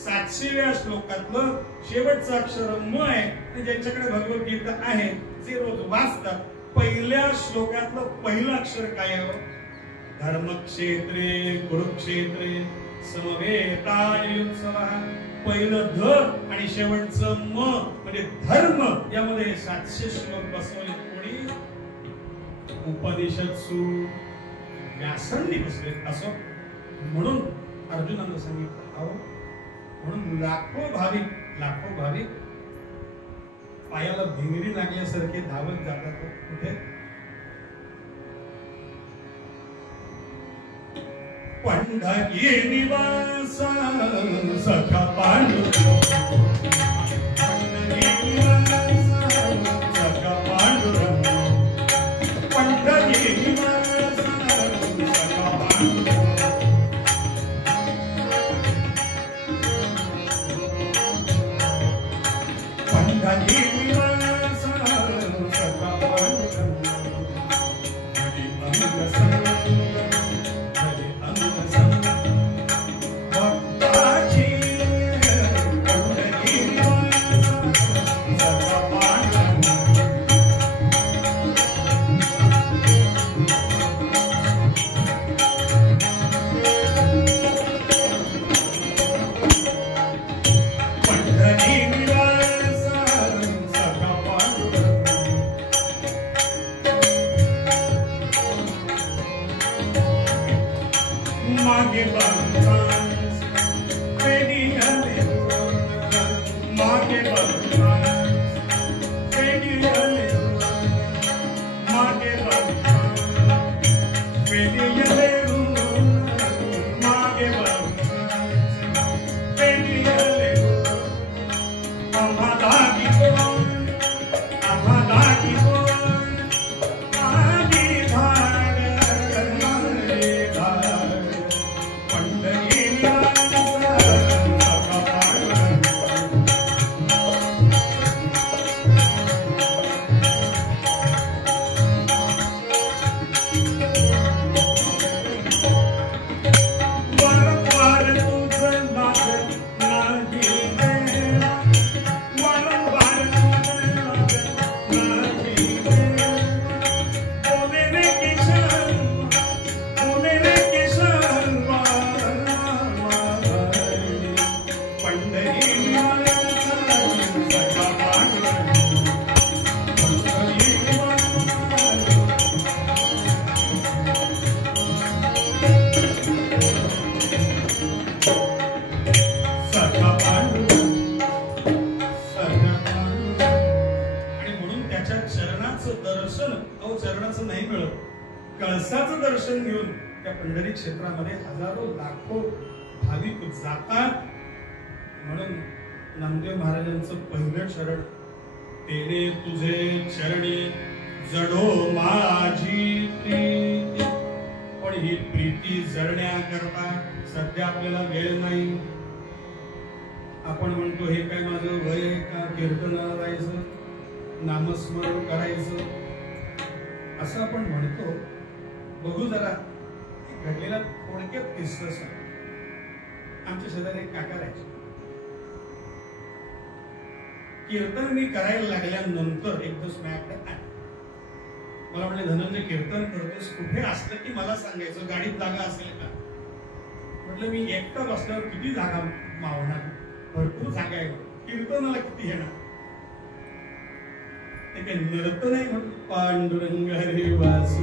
700व्या श्लोकातलं शेवटचं अक्षर म आहे. ज्यांच्याकडे भगवद्गीता आहे जे रोज वाचतात, पहिल्या श्लोकातलं पहिलं अक्षर काय आहे? धर्मक्षेत्रे कुरुक्षेत्रे समवेतायुत्सवः. पहिलं ध आणि शेवटचं म म्हणजे धर्म, यामध्ये 700 श्लोक बसवले. कोणी? उपनिषत्सु व्यासांनी बसले. असं म्हणून अर्जुनानं सांगितलं, अहो म्हणून लाखो भाविक पायाला भिंगरी लागल्यासारखे धावत जातात. कुठे? पंढरी निवास सखा पांडुरंग, पंढरी निवास सखा पांडुरंग, पंढरी निवास सखा पांडुरंग. पंढरी निवास सखा पांडुरंग, हरी अंग संग कळसाचं दर्शन घेऊन त्या पंढरी क्षेत्रामध्ये हजारो लाखो भाविक जातात. म्हणून नामदेव महाराजांचं पहिलं चरण, तेने तुझे चरणी जडो माझी प्रीती. पण ही प्रीती जळण्याकरता सध्या आपल्याला वेळ नाही. आपण म्हणतो हे काय माझं वय आहे का कीर्तनाला जायचं, नामस्मरण करायचं, असं आपण म्हणतो. बघू जरा घडलेला थोडक्यात किस्सा सांग. आमच्या शेजारी एक काका राहायचे. कीर्तन मी करायला लागल्यानंतर एक दिवस माझ्याकडे आले. मला म्हणले धनंजय कीर्तन करतोस, कुठे असलं की मला सांगायचं, गाडीत जागा असेल का. म्हटलं मी एकटा बसल्यावर किती जागा मावणार, भरपूर जागा आहे, कीर्तनाला किती येणार. ते काही नृत्य नाही म्हणून पांडुरंग हरी वासू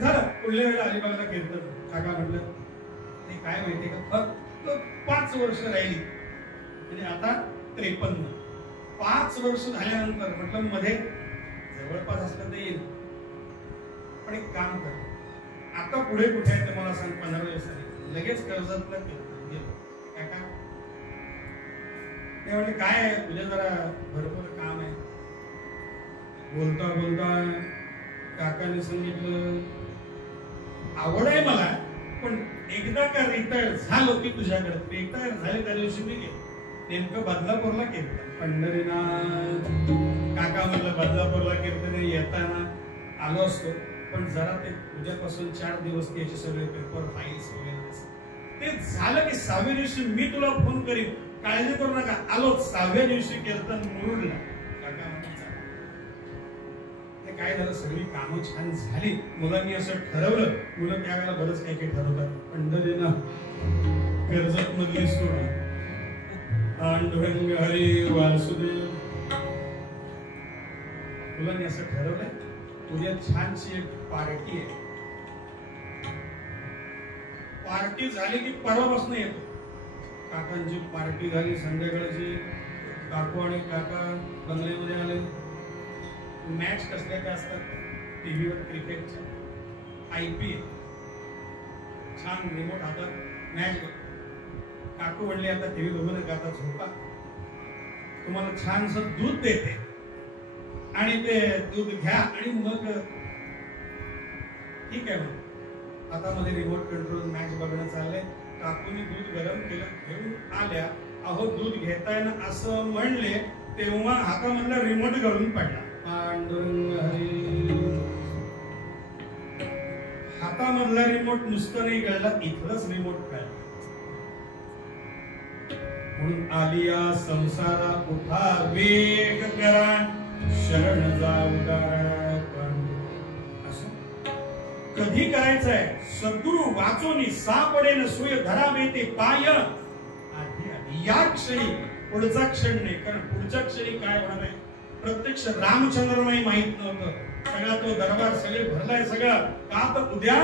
झालं. पुढल्या वेळेला अलिबागला कीर्तन. काका म्हटलं ते काय माहितीये का, फक्त 5 वर्ष राहिली म्हणजे आता 53. 5 वर्ष झाल्यानंतर म्हटलं मध्ये जवळपास असलं तर येईल, पण एक काम कर, आता पुढे कुठे आहे ते मला सांग. 15 दिवसांनी लगेच कर्जतला गेलो. काका ते म्हणजे काय आहे, तुझ्या जरा भरपूर काम आहे. बोलता बोलता काकाने सांगितलं आवड आहे मला, पण एकदा का रिटायर झालो की तुझ्याकडे. रिटायर झाले त्या दिवशी मी गेलो. नेमकं बदलापूरला कीर्तन. पंढरीनाथ काका म्हणलं बदलापूरला कीर्तन येताना आलो असतो, पण जरा ते उद्यापासून 4 दिवस त्याचे सगळे पेपर फाईल्स वगैरे ते झालं की 6व्या दिवशी मी तुला फोन करीन, काळजी करू नका. आलो 6व्या दिवशी कीर्तन मुरुडला. काका ते काय झालं, सगळी कामं छान झाली. मुलांनी असं ठरवलं, मुलं त्यावेळेला बरंच काही काही ठरवतात. पंढरीनाथ कर्जत मधली सोडा पांडुरंग हरी वासुदेव. मुलांनी असं ठरवलंय उद्या छानशी एक पार्टी आहे. पार्टी झाली की परवापासून येतो. काकांची पार्टी झाली संध्याकाळची. काकू आणि काका बंगल्यामध्ये आले. मॅच कसल्या काय असतात टीव्हीवर क्रिकेटच्या, IPL. छान रिमोट हातात मॅच बघ. काकू म्हणले आता टीव्ही बघू नका, आता झोपा, तुम्हाला छानसं दूध देते आणि ते दूध घ्या आणि मग ठीक आहे मग. आता मध्ये रिमोट कंट्रोल मॅच बघणं चाललंय. काकूनी दूध गरम केलं, घेऊन आल्या. अहो दूध घेताय ना असं म्हणले तेव्हा हातामधला रिमोट घालून पडला. पांडुरंग हरी. हातामधला रिमोट नुसतं नाही गळला, इथलंच रिमोट कळला. म्हणून आलिया संसारा उठा वेग करा, शरण जाऊ कधी करायचंय. सद्गुरु वाचोनी सापडेन सोय धरावे ते पाय. आधी आधी या क्षणी, पुढचा क्षण नाही, कारण पुढच्या क्षणी काय होणार आहे प्रत्यक्ष रामचंद्रमही माहित नव्हतं. सगळा तो दरबार सगळे भरलाय सगळं का, तर उद्या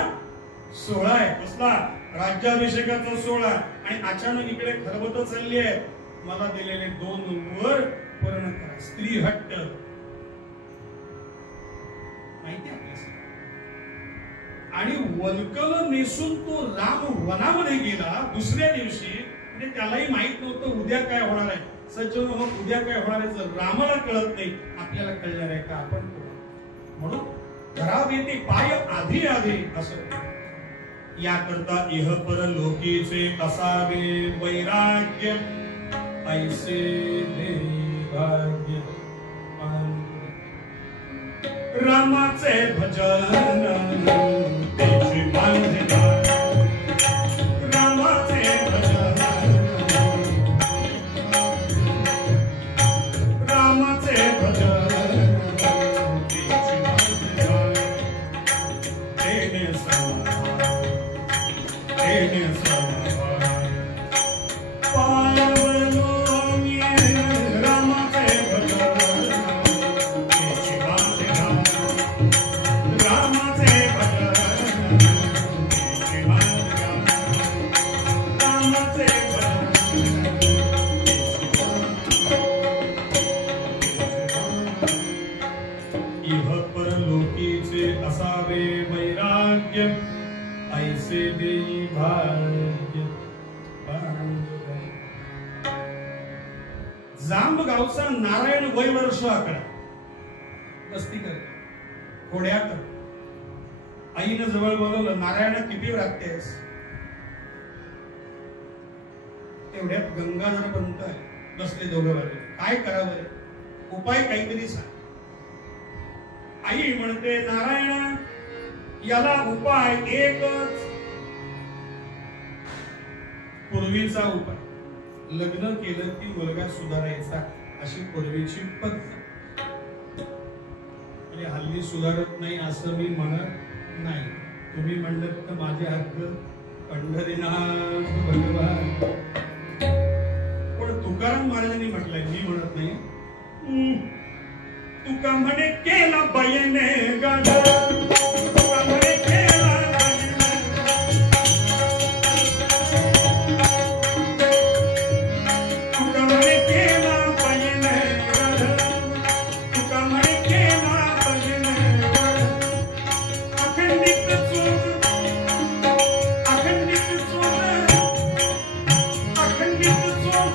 16 आहे. कसला राज्याभिषेकाचा 16. आणि अचानक इकडे खरबत चालली आहे. मला दिलेले 2 वर पूर्ण करा. स्त्री हट्ट माहिती आपल्याला. आणि वल्कल नेसून तो राम वनामध्ये गेला दुसऱ्या दिवशी. म्हणजे त्यालाही माहित नव्हतं उद्या काय होणार आहे. सज्जन मग उद्या काय होणार आहे जर रामाला कळत नाही, आपल्याला कळणार आहे का आपण. म्हणून धरावे ते पाय आधी आधी असं. याकरता इह पर लोकीचे असावे वैराग्य, ऐसे दे भाग्य. रामाचे भजन त्याची बांधना, रामाचे भजन, रामाचे भजन त्याची बांधना. तेने समाधान, तेने समाधान पावलो मी. रामाचे भजन त्याची बांधना, रामाचे भजन त्याची बांधना, रामाचे भजन त्याची बांधना. इह परलोकीचे असावे वैराग्य, ऐसे देई भाग्य. जांब गावचा नारायण वय वर्ष आकडा. मस्ती करतो, खोड्या करतो. आईनं जवळ बोलवलं, नारायण किती राहतेस? तेवढ्यात गंगाधर पंत बसले दोघं बाजू. काय करावं, उपाय काहीतरी सांग. आई म्हणते, नारायण याला उपाय एकच, पूर्वीचा उपाय. लग्न केलं की मुलगा सुधारायचा, अशी पूर्वीची पद्धत. हल्ली सुधारत नाही असं मी म्हणत नाही. तुम्ही म्हणलं तर माझे हक्क पंढरीनाथ भगवान. पण तुकाराम महाराजांनी म्हटलंय, मी म्हणत नाही. तुका म्हणे केला बयने गाडा, तुका म्हणे केला बयने, तुका म्हणे केला बयने गाडा, तुका म्हणे केला बयने गाडा. अखंडित चोर, अखंडित चोर, अखंडित चोर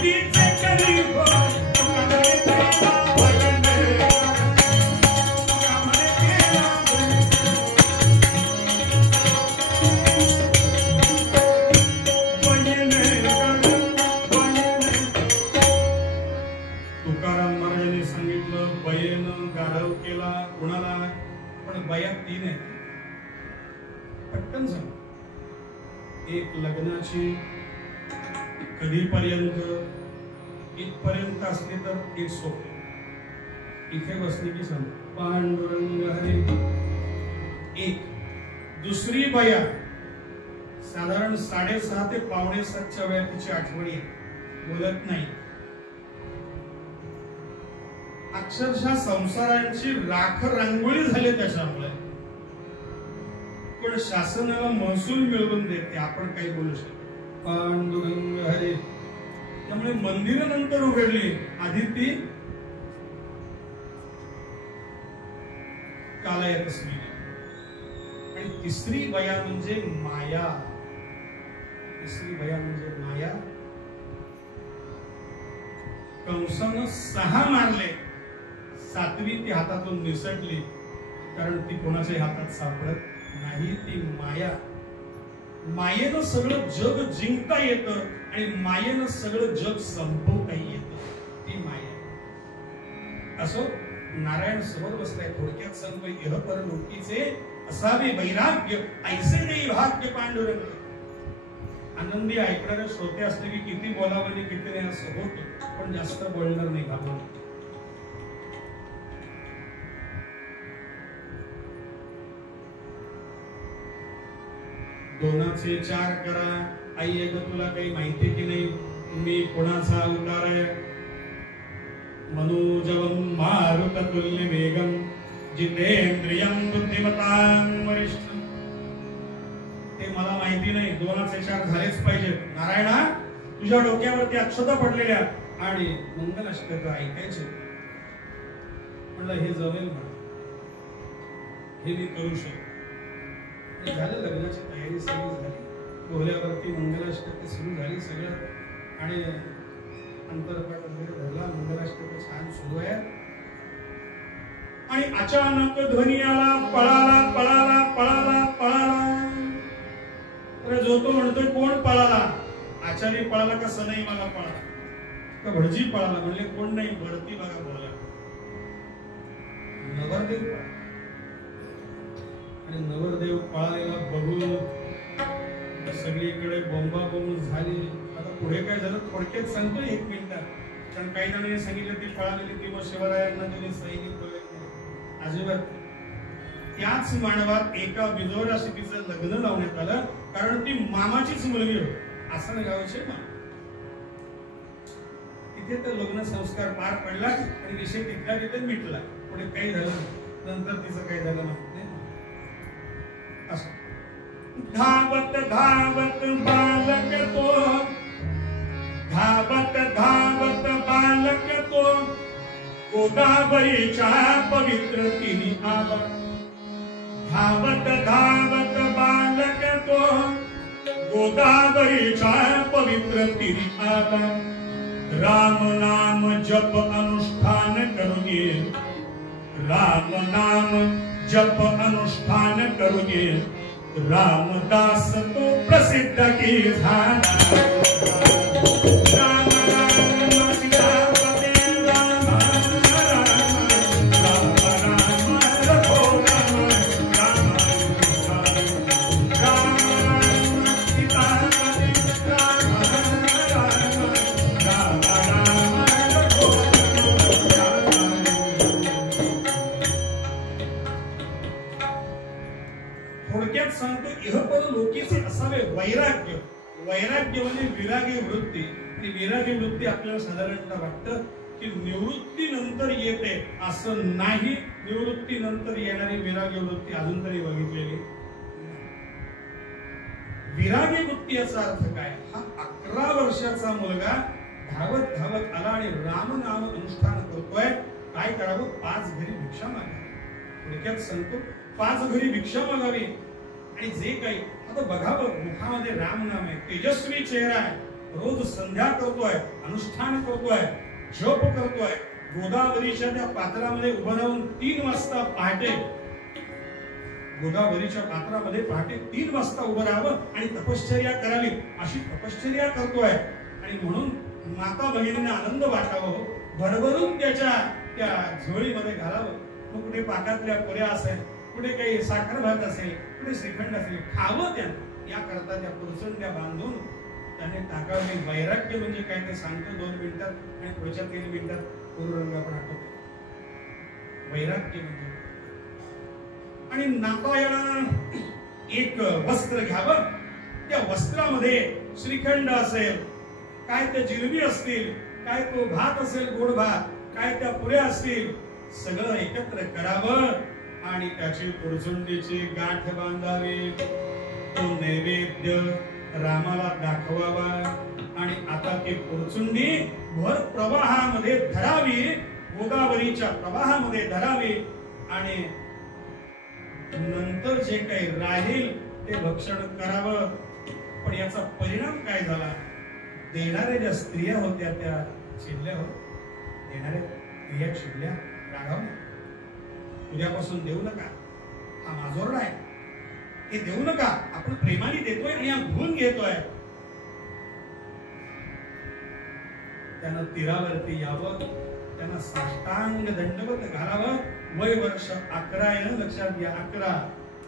तिचे करी हो. तुका म्हणे केला बयने गाडा, तुका म्हणे केला बयने. तुकाराम महाराजांनी सांगितलं, बयेनं गाढव केला कुणाला? पण बयात तीन आहे. पटकन सांग. एक लग्नाची कधीपर्यंत, इथपर्यंत असली तर एक सोपे, इथे बसली की सांग पांडुरंग हरी. एक दुसरी बया साधारण 6:30 ते 6:45 वेळात तिची आठवणी बोलत नाही. अक्षरशः संसारांची राख रांगोळी झाली त्याच्यामुळे. पण शासनाला महसूल मिळवून देते, आपण काही बोलू शकतो. पांडुरंग हरे. त्यामुळे मंदिरं नंतर उघडली, आधी ती कालायत असली. आणि तिसरी बया म्हणजे माया. तिसरी बया म्हणजे माया. कंसानं 6 मारले, 7वी ती हातातून निसटली, कारण ती कोणाच्याही हातात सापडत नाही. ती माया. मायेनं सगळं जग जिंकता येतं आणि मायेनं सगळं जग संपवताही येतं. ती माया. असो, नारायण समोर बसलाय. थोडक्यात सांगतोय, इह पर लोकीचे असावे वैराग्य, ऐसे देई भाग्य पांडुरंग. आनंदी ऐकणारे श्रोते असले की किती बोलावं आणि किती नाही असं होतं, पण जास्त बोलणार नाही घाबरून. दोनाचे 4 करा. आई एक तुला काही माहिती की नाही, मी कोणाचा अवतार आहे? मनोजवं मारुततुल्य वेगं जितेंद्रियं बुद्धिमतां वरिष्ठं. ते मला माहिती नाही. 2चे 4 झालेच पाहिजेत. नारायणा, तुझ्या डोक्यावरती अक्षता पडलेल्या आणि मंगलाष्टक ऐकायचे. म्हणलं हे जमेल म्हणा, हे मी करू शकतो. झालं, लग्नाची तयारी सगळी झाली. बोहल्यावरती मंगलाष्टक सुरू झाली सगळं, आणि अंतरपाठ वगैरे धरला. मंगलाष्टक छान सुरू आहे. आणि अचानक ध्वनी आला, पळाला पळाला पळाला पळाला. तर जो तो म्हणतोय, कोण पळाला? आचार्य पळाला का सनई मला पळाला का भटजी पळाला? म्हणले कोण नाही, भरती बघा बोला. नवरदेव पळाला. आणि नवरदेव पळालेला बघून सगळीकडे बोंबाबोंब झाली. आता पुढे काय झालं थोडक्यात सांगतो 1 मिनिटात. कारण काही जणांनी सांगितलं ती पळालेली ती मग शिवरायांना त्यांनी सैनिक बोलवले. अजिबात. त्याच मानवात एका विधवराशी तिचं लग्न लावण्यात आलं, कारण ती मामाचीच मुलगी होती. असं गावचे ना, तिथे तर लग्न संस्कार पार पडला आणि विषय तिथल्या तिथे मिटला. पुढे काही झालं नंतर तिचं काही झालं माहित नाही. धावत धावत बालक तो, धावत धावत बालक तो, गोदावरीच्या पवित्र तिनी आला. धावत धावत बालक तो, गोदावरीच्या पवित्र तिनी आला. राम नाम जप अनुष्ठान करून राम नाम जप अनुष्ठान करुये रामदास तो प्रसिद्ध की झाला राम राम सीतापते राम राम राम रघुराम राम राम सीतापते राम राम राम थोडक्यात सांगतो इहपर लोकीचे असावे वैराग्य. वैराग्य म्हणजे विरागी वृत्ती. आणि विरागी वृत्ती आपल्याला साधारणतः वाटतं की निवृत्तीनंतर येते, असं नाही. निवृत्तीनंतर येणारी विरागी वृत्ती अजून तरी बघितलेली. विरागी वृत्ती याचा अर्थ काय? हा 11 वर्षाचा मुलगा धावत धावत आला आणि राम नाम अनुष्ठान करतोय. काय करावं? 5 घरी भिक्षा मागावी. थोडक्यात सांगतो 5 घरी भिक्षा मागावी. आणि जे काही आता बघावं, मुखामध्ये राम नाम आहे, तेजस्वी चेहरा आहे, रोज संध्या करतोय, अनुष्ठान करतोय, जप करतोय. गोदावरीच्या त्या पात्रामध्ये उभं राहून 3 वाजता पहाटे, गोदावरीच्या पात्रामध्ये पहाटे 3 वाजता उभं राहावं आणि तपश्चर्या करावी, अशी तपश्चर्या करतोय. आणि म्हणून माता बहिणींना आनंद वाटावं, भरभरून त्याच्या त्या झोळीमध्ये घालावं. मग कुठे पाकातल्या पुऱ्या असेल, कुठे काही साखर भात असेल, कुठे श्रीखंड असेल, खावं त्यानं. याकरता त्या पुरसंड्या बांधून त्याने टाकावे. वैराग्य म्हणजे काय ते सांगतो 2 मिनिटात, आणि पुढच्या 3 मिनिटात पूर्वरंग आपण आठवतो. वैराग्य म्हणजे आणि नाताळाला एक वस्त्र घ्यावं, त्या वस्त्रामध्ये श्रीखंड असेल, काय त्या जिलबी असतील, काय तो भात असेल गोड भात, काय त्या पुऱ्या असतील, सगळं एकत्र करावं आणि त्याची पुरचुंडीची गाठ बांधावी. तो नैवेद्य रामाला दाखवावा आणि आता ती पुरचुंडी भर प्रवाहामध्ये धरावी, गोदावरीच्या प्रवाहामध्ये धरावी. आणि नंतर जे काही राहील ते भक्षण करावं. पण याचा परिणाम काय झाला? देणाऱ्या ज्या स्त्रिया होत्या त्या चिडल्या. देणाऱ्या स्त्रिया चिडल्या, रागावल्या. उद्यापासून देऊ नका, हा माजोरडा आहे, हे देऊ नका, आपण प्रेमाने देतोय आणि हा धुवून घेतोय. त्यानं तीरावरती यावं, त्यांना साष्टांग दंडवत घालावं. वय वर्ष 11 आहे, लक्षात घ्या.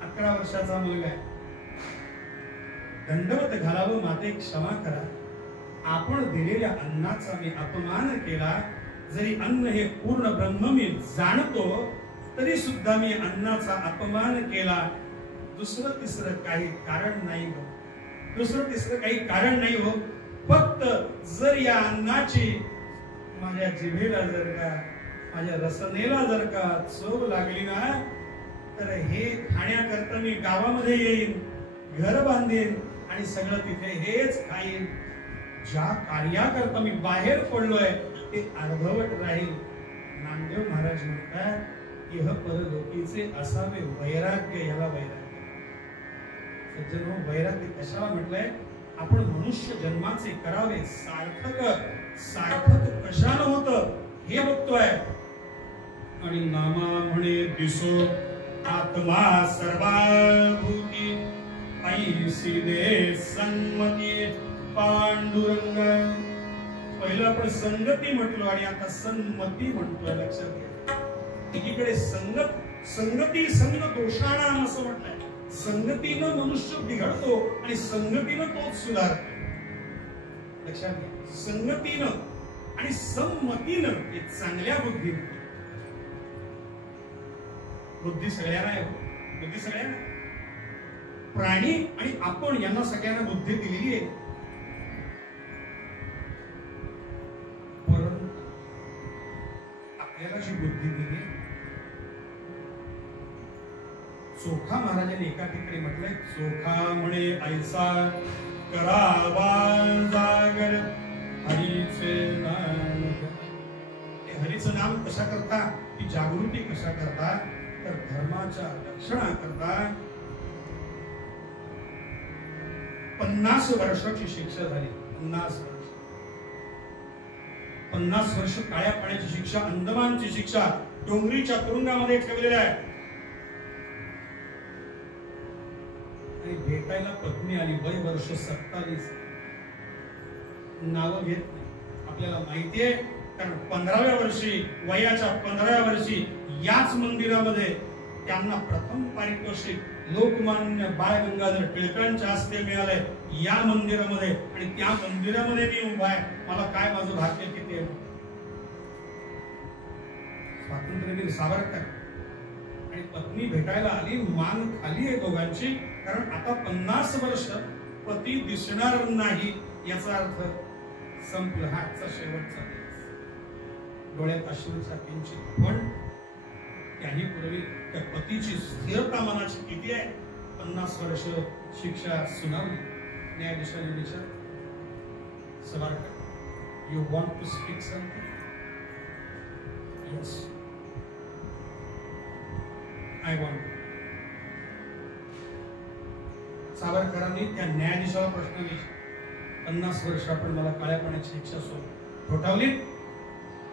11 वर्षाचा मुलगा आहे. दंडवत घालावं, माते क्षमा करा, आपण दिलेल्या अन्नाचा मी अपमान केला. जरी अन्न हे पूर्ण ब्रह्म मी जाणतो, तरी सुद्धा मी अन्नाचा अपमान केला. दुसरं तिसरं काही कारण नाही हो, दुसरं तिसरं काही कारण नाही हो. फक्त जर या अन्नाची माझ्या जिभेला जर का, माझ्या रसनेला जर का चव लागली ना, तर हे खाण्याकरता मी गावामध्ये येईन, घर बांधेन आणि सगळं तिथे हेच खाईन. ज्या कार्याकरता मी बाहेर पडलोय ते अर्धवट राहील. नामदेव महाराज म्हणतात, इह परलोकीचे असावे वैराग्य. याला वैराग्य. सज्जनो, वैराग्य कशाला म्हटलंय? आपण मनुष्य जन्माचे करावे सार्थक. सार्थक कशाला होतं हे बघतोय. आणि नामा म्हणे दिसो आत्मा सर्वाभूती, ऐसी दे सन्मती पांडुरंग. पहिलं आपण संगती म्हटलो आणि आता सन्मती म्हणतोय. लक्षात घ्या, एकीकडे संगती संग दोषाणाम असं म्हटलंय. संगतीनं मनुष्य बिघडतो आणि संगतीनं तोच सुधारतो. लक्षात घ्या, संगतीनं आणि संमतीनं, हे चांगल्या बुद्धीनं. बुद्धी सगळ्यांना आहे, बुद्धी सगळ्यांना. प्राणी आणि आपण यांना सगळ्यांना बुद्धी दिलेली आहे. परंतु आपल्याला जी बुद्धी दिली, चोखा महाराजांनी एका ठिकाणी म्हटलंय, चोखा म्हणे ऐसा करावा जागर हरीचे नाम. हरीचं नाम कशा करता? ती जागृती कशा करता? तर धर्माच्या रक्षणा करता. 50 वर्षाची शिक्षा झाली. 50 वर्ष काळ्या पाण्याची शिक्षा, अंदमानची शिक्षा, डोंगरीच्या तुरुंगामध्ये ठेवलेला आहे. आणि भेटायला पत्नी आली, वय वर्ष 27. नाव घेत नाही. आपल्याला माहितीये, कारण 15व्या वर्षी, वयाच्या 15व्या वर्षी याच मंदिरामध्ये त्यांना प्रथम पारितोषिक लोकमान्य बाळ गंगाधर टिळकांच्या हस्ते मिळाले या मंदिरामध्ये. आणि त्या मंदिरामध्ये मी उभा आहे. मला काय माझं भाग्य किती आहे. स्वातंत्र्यवीर सावरकर आणि पत्नी भेटायला आली, मान खाली आहे दोघांची, कारण आता 50 वर्ष पती दिसणार नाही याचा अर्थ संपला. हाचा शेवटचा दिवस. डोळ्यात अश्रूचा किंचित, पण त्याही पूर्वी त्या पतीची स्थिरता मनाची किती आहे. 50 वर्ष शिक्षा सुनावली. न्यायाधीशाने विचारलं, Savarkar, you want to speak something? Yes, I want. सावरकरांनी त्या न्यायाधीशाला प्रश्न विचारला, 50 वर्ष आपण मला काळ्या पाण्याची शिक्षा ठोठावली.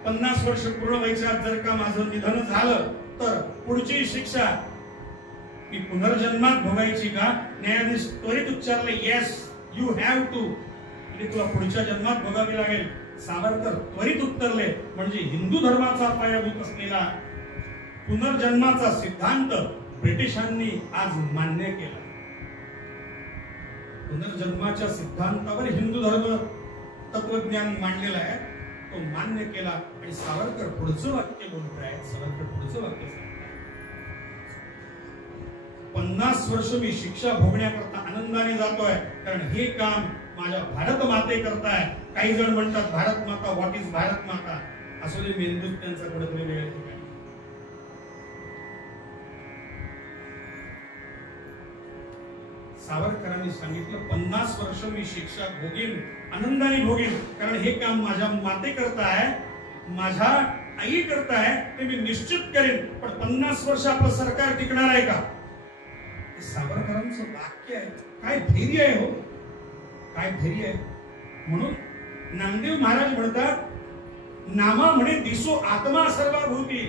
50 वर्ष पूर्ण वयात जर का माझं निधन झालं तर पुढची शिक्षा मी पुनर्जन्मात भोगायची का? न्यायाधीश त्वरित उच्चारले, येस यू हॅव टू. म्हणजे तुला पुढच्या जन्मात भोगावी लागेल. सावरकर त्वरित उत्तरले, म्हणजे हिंदू धर्माचा पायाभूत असलेला पुनर्जन्माचा सिद्धांत ब्रिटिशांनी आज मान्य केला. पुनर्जन्माच्या सिद्धांतावर हिंदू धर्म तत्वज्ञान मांडलेलं आहे, तो मान्य केला. आणि सावरकर पुढचं वाक्य बोलत आहे. सावरकर पुढचं वाक्य सांगताय, 50 वर्ष मी शिक्षा भोगण्याकरता आनंदाने जातोय, कारण हे काम माझ्या भारत माते करताय. काही जण म्हणतात भारत माता, व्हॉट इज भारत माता? असू दे, मेंदूत त्यांचा कुठेतरी वेळ ठिकाणी. सावरकरांनी सांगितलं, 50 वर्ष मी शिक्षा भोगीन, आनंदाने भोगीन, कारण हे काम माझ्या माते करताय, माझ्या आई करताय, ते मी निश्चित करेन. पण 50 वर्ष आपलं सरकार टिकणार आहे का? सावरकरांचं वाक्य आहे. काय धैर्य आहे हो, काय धैर्य आहे. म्हणून नामदेव महाराज म्हणतात, नामा म्हणे दिसो आत्मा सर्वभूती.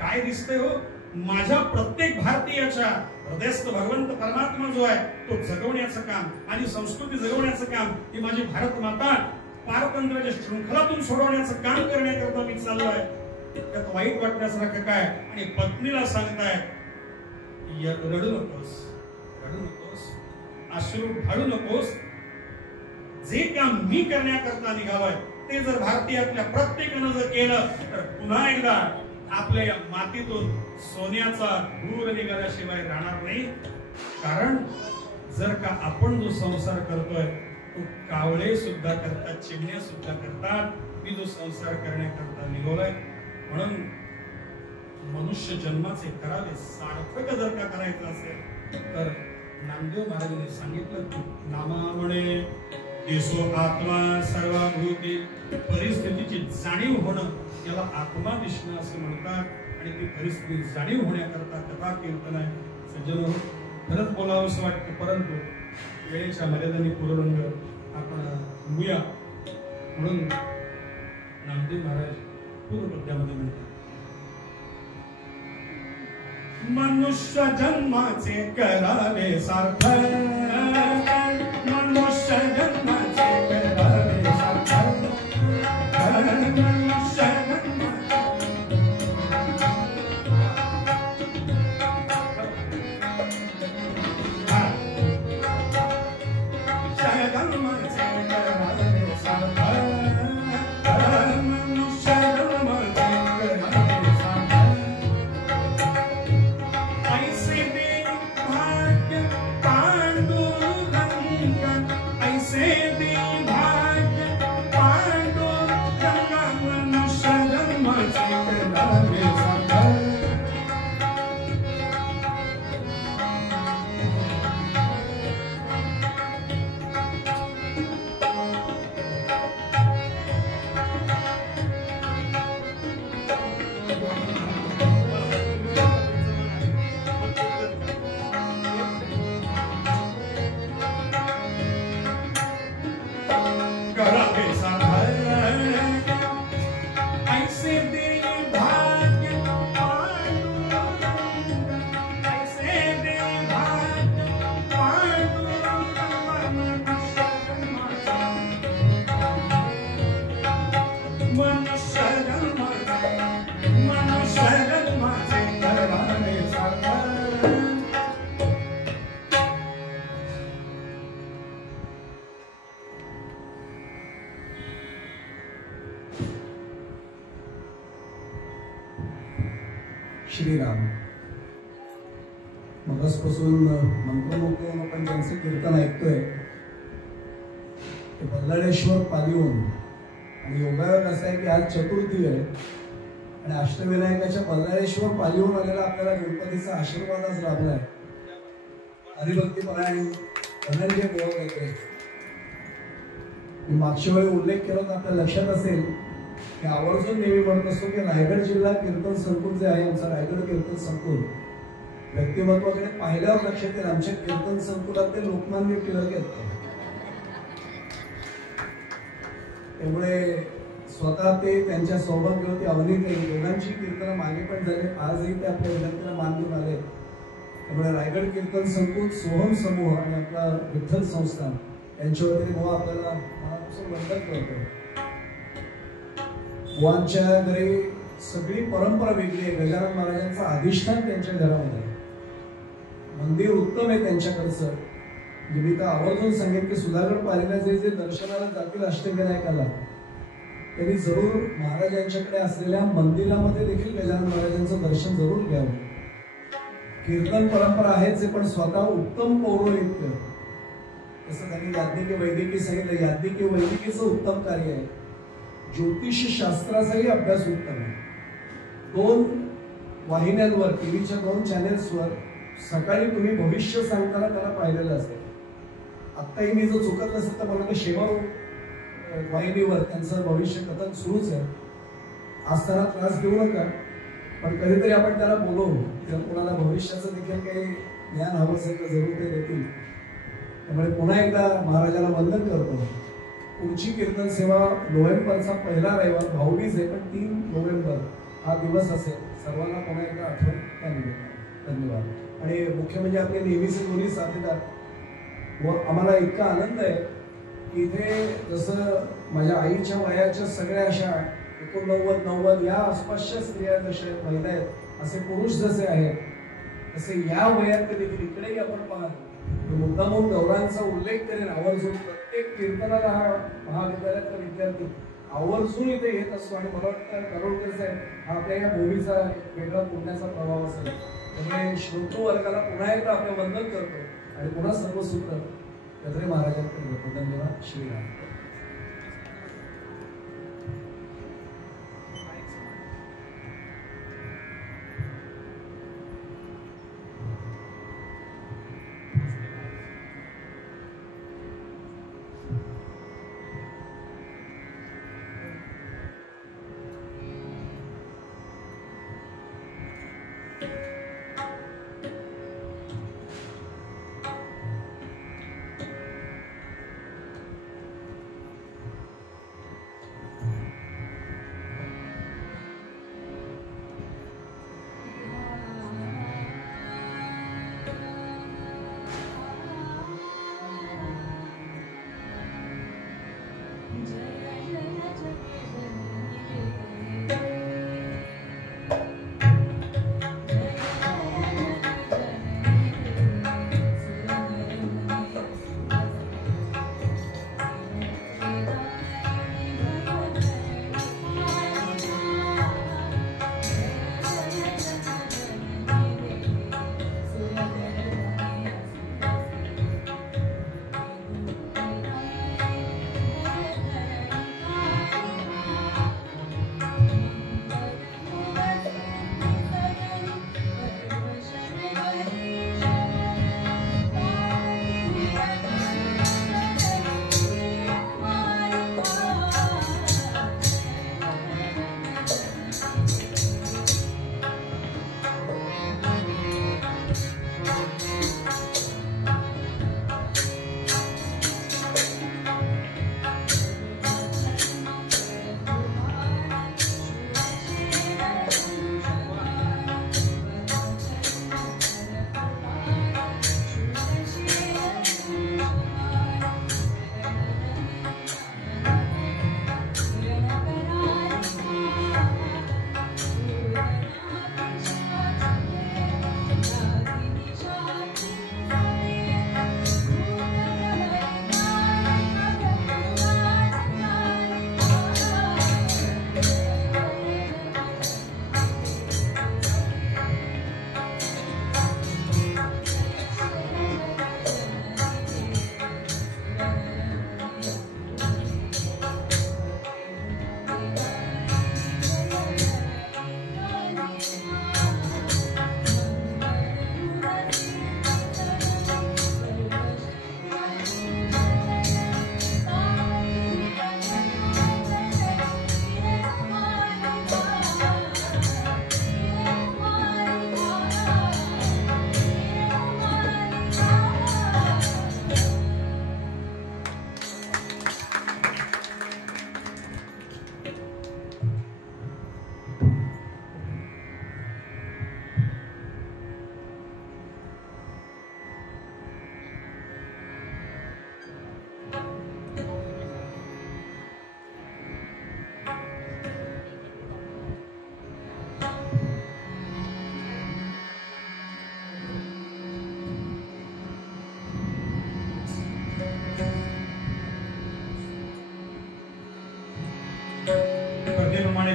काय दिसतंय हो? माझ्या प्रत्येक भारतीयाच्या हृदयस्थ भगवंत परमात्मा जो आहे तो जगवण्याचं काम आणि संस्कृती जगवण्याचं काम, ही माझी भारत माता पारतंत्र्याच्या शृंखलातून सोडवण्याचं काम करण्याकरता मी चाललो आहे. त्यात वाईट वाटण्यासारखं काय? आणि पत्नीला सांगताय, रडू नकोस, रडू नकोस, अश्रू ढाळू नकोस. जे काम मी करण्याकरता निघालोय ते जर भारतीयातल्या प्रत्येकानं जर केलं तर पुन्हा एकदा आपल्या या मातीतून सोन्याचा धूर निघाल्याशिवाय राहणार नाही. कारण जर का आपण जो संसार करतोय तो कावळे सुद्धा करतात, चिमण्या सुद्धा करतात. मी जो संसार करण्याकरता निघालोय, म्हणून मनुष्य जन्माचे करावे सार्थक जर का करायचं असेल तर नामदेव महाराजांनी सांगितलं, नामा म्हणे दिसो आत्मा सर्वभूती. परिस्थितीची जाणीव होणं याला आत्मा दिसणं असं म्हणतात. आणि ती परिस्थिती जाणीव होण्याकरता कथा कीर्तन आहे. सज्जनो, खरंच बोलावं असं वाटतं, परंतु वेळेच्या मर्यादेने पूर्णरंग आपण थांबूया. म्हणून नामदेव महाराज पूर्वपद्यामध्ये म्हणतात, मनुष्य जन्माचे करावे सार्थक, मनुष्य जन्माचे करावे सार्थक, मनुष्य ऐसे दे भाग्य पांडुरंग श्रीराम. मगासपासून मंत्रमुग्ध होऊन आपण ज्यांचं कीर्तन ऐकतोय ते बल्लाळेश्वर पालिवून. आणि योगायोग असा आहे की आज चतुर्थी आहे आणि अष्टविनायकाच्या बल्लाळेश्वर पालिवून आलेला आपल्याला गणपतीचा आशीर्वाद आज लाभलाय. हरिभक्तीपरायण धनंजय बोळवणे. मी मागच्या वेळी उल्लेख केला तर आपल्या लक्षात असेल की आवर्जून नेहमी म्हणत असतो की रायगड जिल्हा कीर्तन संकुल जे आहे आमचं रायगड कीर्तन संकुल व्यक्तिमत्वाकडे पाहिल्यावर लक्षात येईल आमच्या कीर्तन संकुलात ते लोकमान्य टिळक आहेत. त्यामुळे स्वतः ते त्यांच्या सौभाग्यवती अवनीताई दोघांची कीर्तन मागे पण झाले. आजही ते आपल्या विनंतीला मान देऊन आले. त्यामुळे रायगड कीर्तन संकुल, सोहम समूह आणि आपला विठ्ठल संस्थान यांच्या वतीने भाऊ आपल्याला मनापासून वंदन करतो. बुवांच्या घरी सगळी परंपरा वेगळी आहे. गजानन महाराजांचं अधिष्ठान त्यांच्या घरामध्ये आहे. मंदिर उत्तम आहे त्यांच्याकडचं. मी तर आवर्जून सांगेन की सुधागड पालीला जे जे दर्शनाला जातील अष्टविनायकाला त्यांनी जरूर महाराजांच्याकडे असलेल्या मंदिरामध्ये देखील गजानन महाराजांचं दर्शन जरूर घ्यावं. कीर्तन परंपरा आहेच आहे पण स्वतः उत्तम पौरोहित्य जसं त्यांनी याज्ञिकी वैदिकी सांगितलं. याज्ञिकी वैदिकीचं उत्तम कार्य आहे. ज्योतिष शास्त्राचाही अभ्यास उत्तम आहे. 2 वाहिन्यांवर टीव्हीच्या 2 चॅनेल्सवर सकाळी तुम्ही भविष्य सांगताना त्याला पाहिलेलं असेल. आत्ताही मी जो चुकत नसेल तर मला शेमा वाहिनीवर त्यांचं भविष्य कथन सुरूच आहे. आज त्यांना त्रास देऊ नका पण कधीतरी आपण त्याला बोलवू. जर कोणाला भविष्याचं देखील काही ज्ञान हवं असेल तर जरूर ते देतील. त्यामुळे पुन्हा एकदा महाराजाला वंदन करतो. पुढची कीर्तन सेवा नोव्हेंबरचा पहिला रविवार भाऊबीज आहे पण 3 नोव्हेंबर हा दिवस असेल. सर्वांना पुन्हा एकदा आठवण त्यानिमित्ताने धन्यवाद. आणि मुख्य म्हणजे आपले नेहमीचे दोन्ही साथीदार व आम्हाला इतका आनंद आहे की इथे जसं माझ्या आईच्या वयाच्या सगळ्या अशा 89-90 या आसपासच्या स्त्रिया जशा आहेत, महिला आहेत, असे पुरुष जसे आहेत तसे या वयात देखील इकडेही आपण पाहतो. मुद्दामून गौरांचा उल्लेख करेन आवर्जून. प्रत्येक कीर्तनाला हा महाविद्यालयातला विद्यार्थी आवर्जून इथे येत असतो आणि मला वाटतं करोडकर साहेब हा आपल्या या भूमीचा वेगळा पुण्याचा प्रभाव असेल. त्यामुळे श्रोतृ वर्गाला पुन्हा एकदा आपलं वंदन करतो आणि पुन्हा सर्व सूत्र गद्रे महाराजांकडे होतो. धन्यवाद. श्रीराम.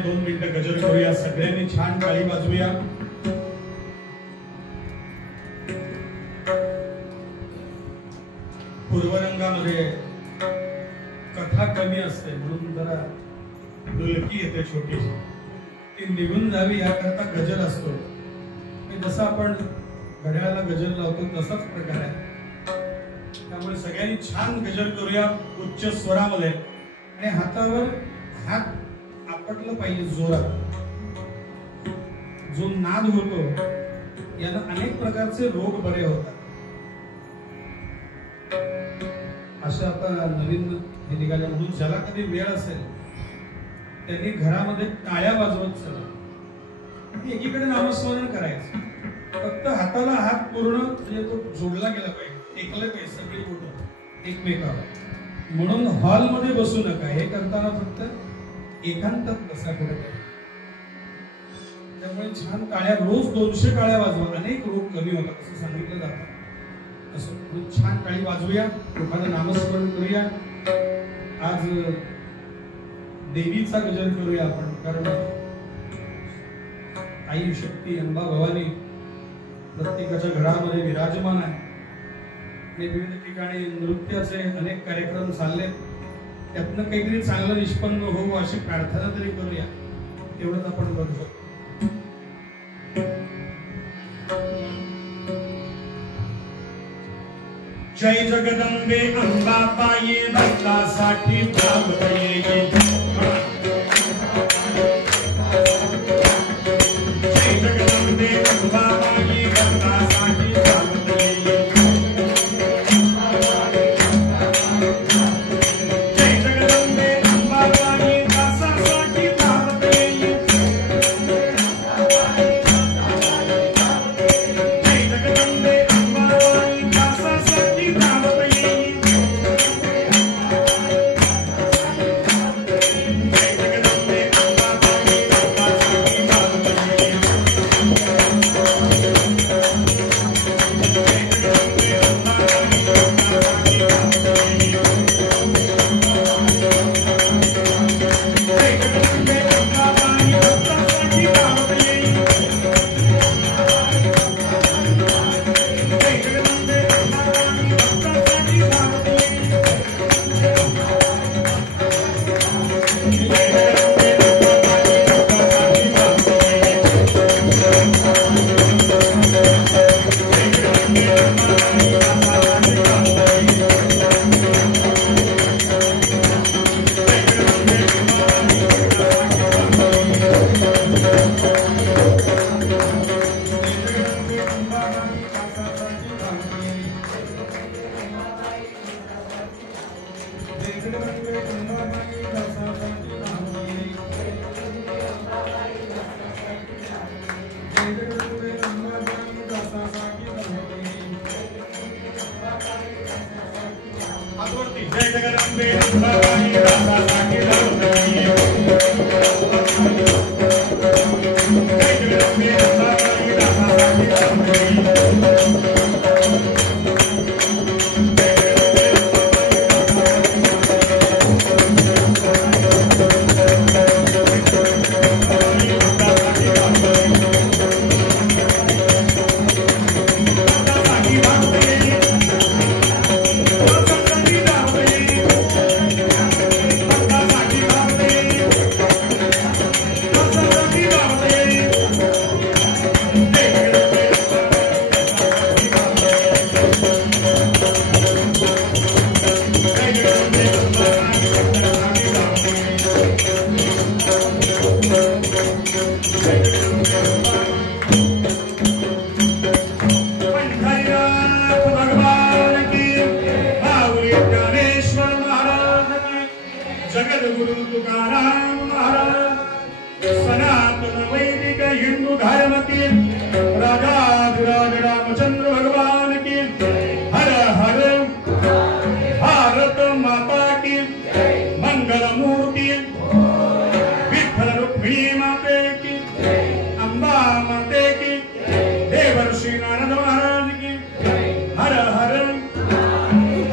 2 मिनिटं गजर करूया. सगळ्यांनी छान टाळी वाजवूया. पूर्वरंगामध्ये कथा कमी असते म्हणून जरा डुलकी येते छोटीशी, ती निघून जावी याकरता गजर असतो. जसं आपण घड्याळाला गजर लावतो तसाच प्रकार आहे. त्यामुळे सगळ्यांनी छान गजर करूया उच्च स्वरामध्ये. आणि हातावर हात आपटलं पाहिजे जोरात. जो नाद होतो याला अनेक प्रकारचे रोग बरे होतात. अशा आता नवीन हे निघाल्या म्हणून ज्याला कधी वेळ असेल त्यांनी घरामध्ये टाळ्या वाजवत चला. एकीकडे नामस्मरण करायचं. फक्त हाताला हात पूर्ण म्हणजे तो जोडला गेला पाहिजे. एकले पाहिजे सगळी बोट एकमेकावर. म्हणून हॉलमध्ये बसू नका. हे करताना फक्त एकांतात बसा कुठेतरी. त्यामुळे छान टाळ्या रोज 200 टाळ्या वाजवा. अनेक रोग कमी होतात असं सांगितलं जातं. असं छान टाळी वाजवूया. लोकांना नामस्मरण करूया. आज देवीचा गजर करूया आपण. कारण आई शक्ती अंबा भवानी प्रत्येकाच्या घरामध्ये विराजमान आहे. विविध ठिकाणी नृत्याचे अनेक कार्यक्रम चालले. त्यातनं काहीतरी चांगलं निष्पन्न होऊ अशी प्रार्थना तरी करूया. तेवढंच आपण करू शकतो. जय जगदंबे अंबाबाई भक्तासाठी धावते ये. जय जगदंबे अंबाबाई भक्तासाठी धावते ये. जय जगदंबे अंबाबाई दासासाठी धावते ये. जय जगदंबे अंबाबाई दासासाठी धावते ये. जगद्गुरु तुकाराम महाराज सनातन वैदिक हिंदू धर्म की राजाधिराज रामचंद्र भगवान की हर हर भारत माता की मंगल मूर्ति विठ्ठल रुक्मिणी माते की अंबा माते की देवर्षि नारद महाराज की हर हर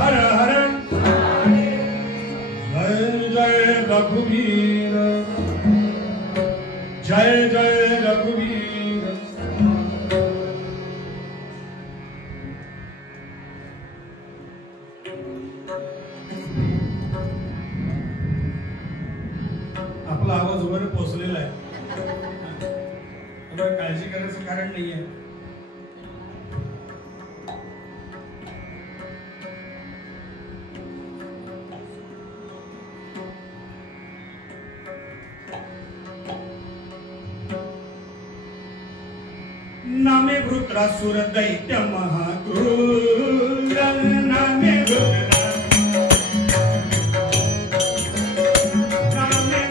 हर हर जय जय रघुवीर जय जय रघुवीर। आपला आवाज वर पोहोचलेला आहे, काळजी करायचं कारण नाहीये. नामे वृत्रासुर दैत्य महाक्रूर, नामे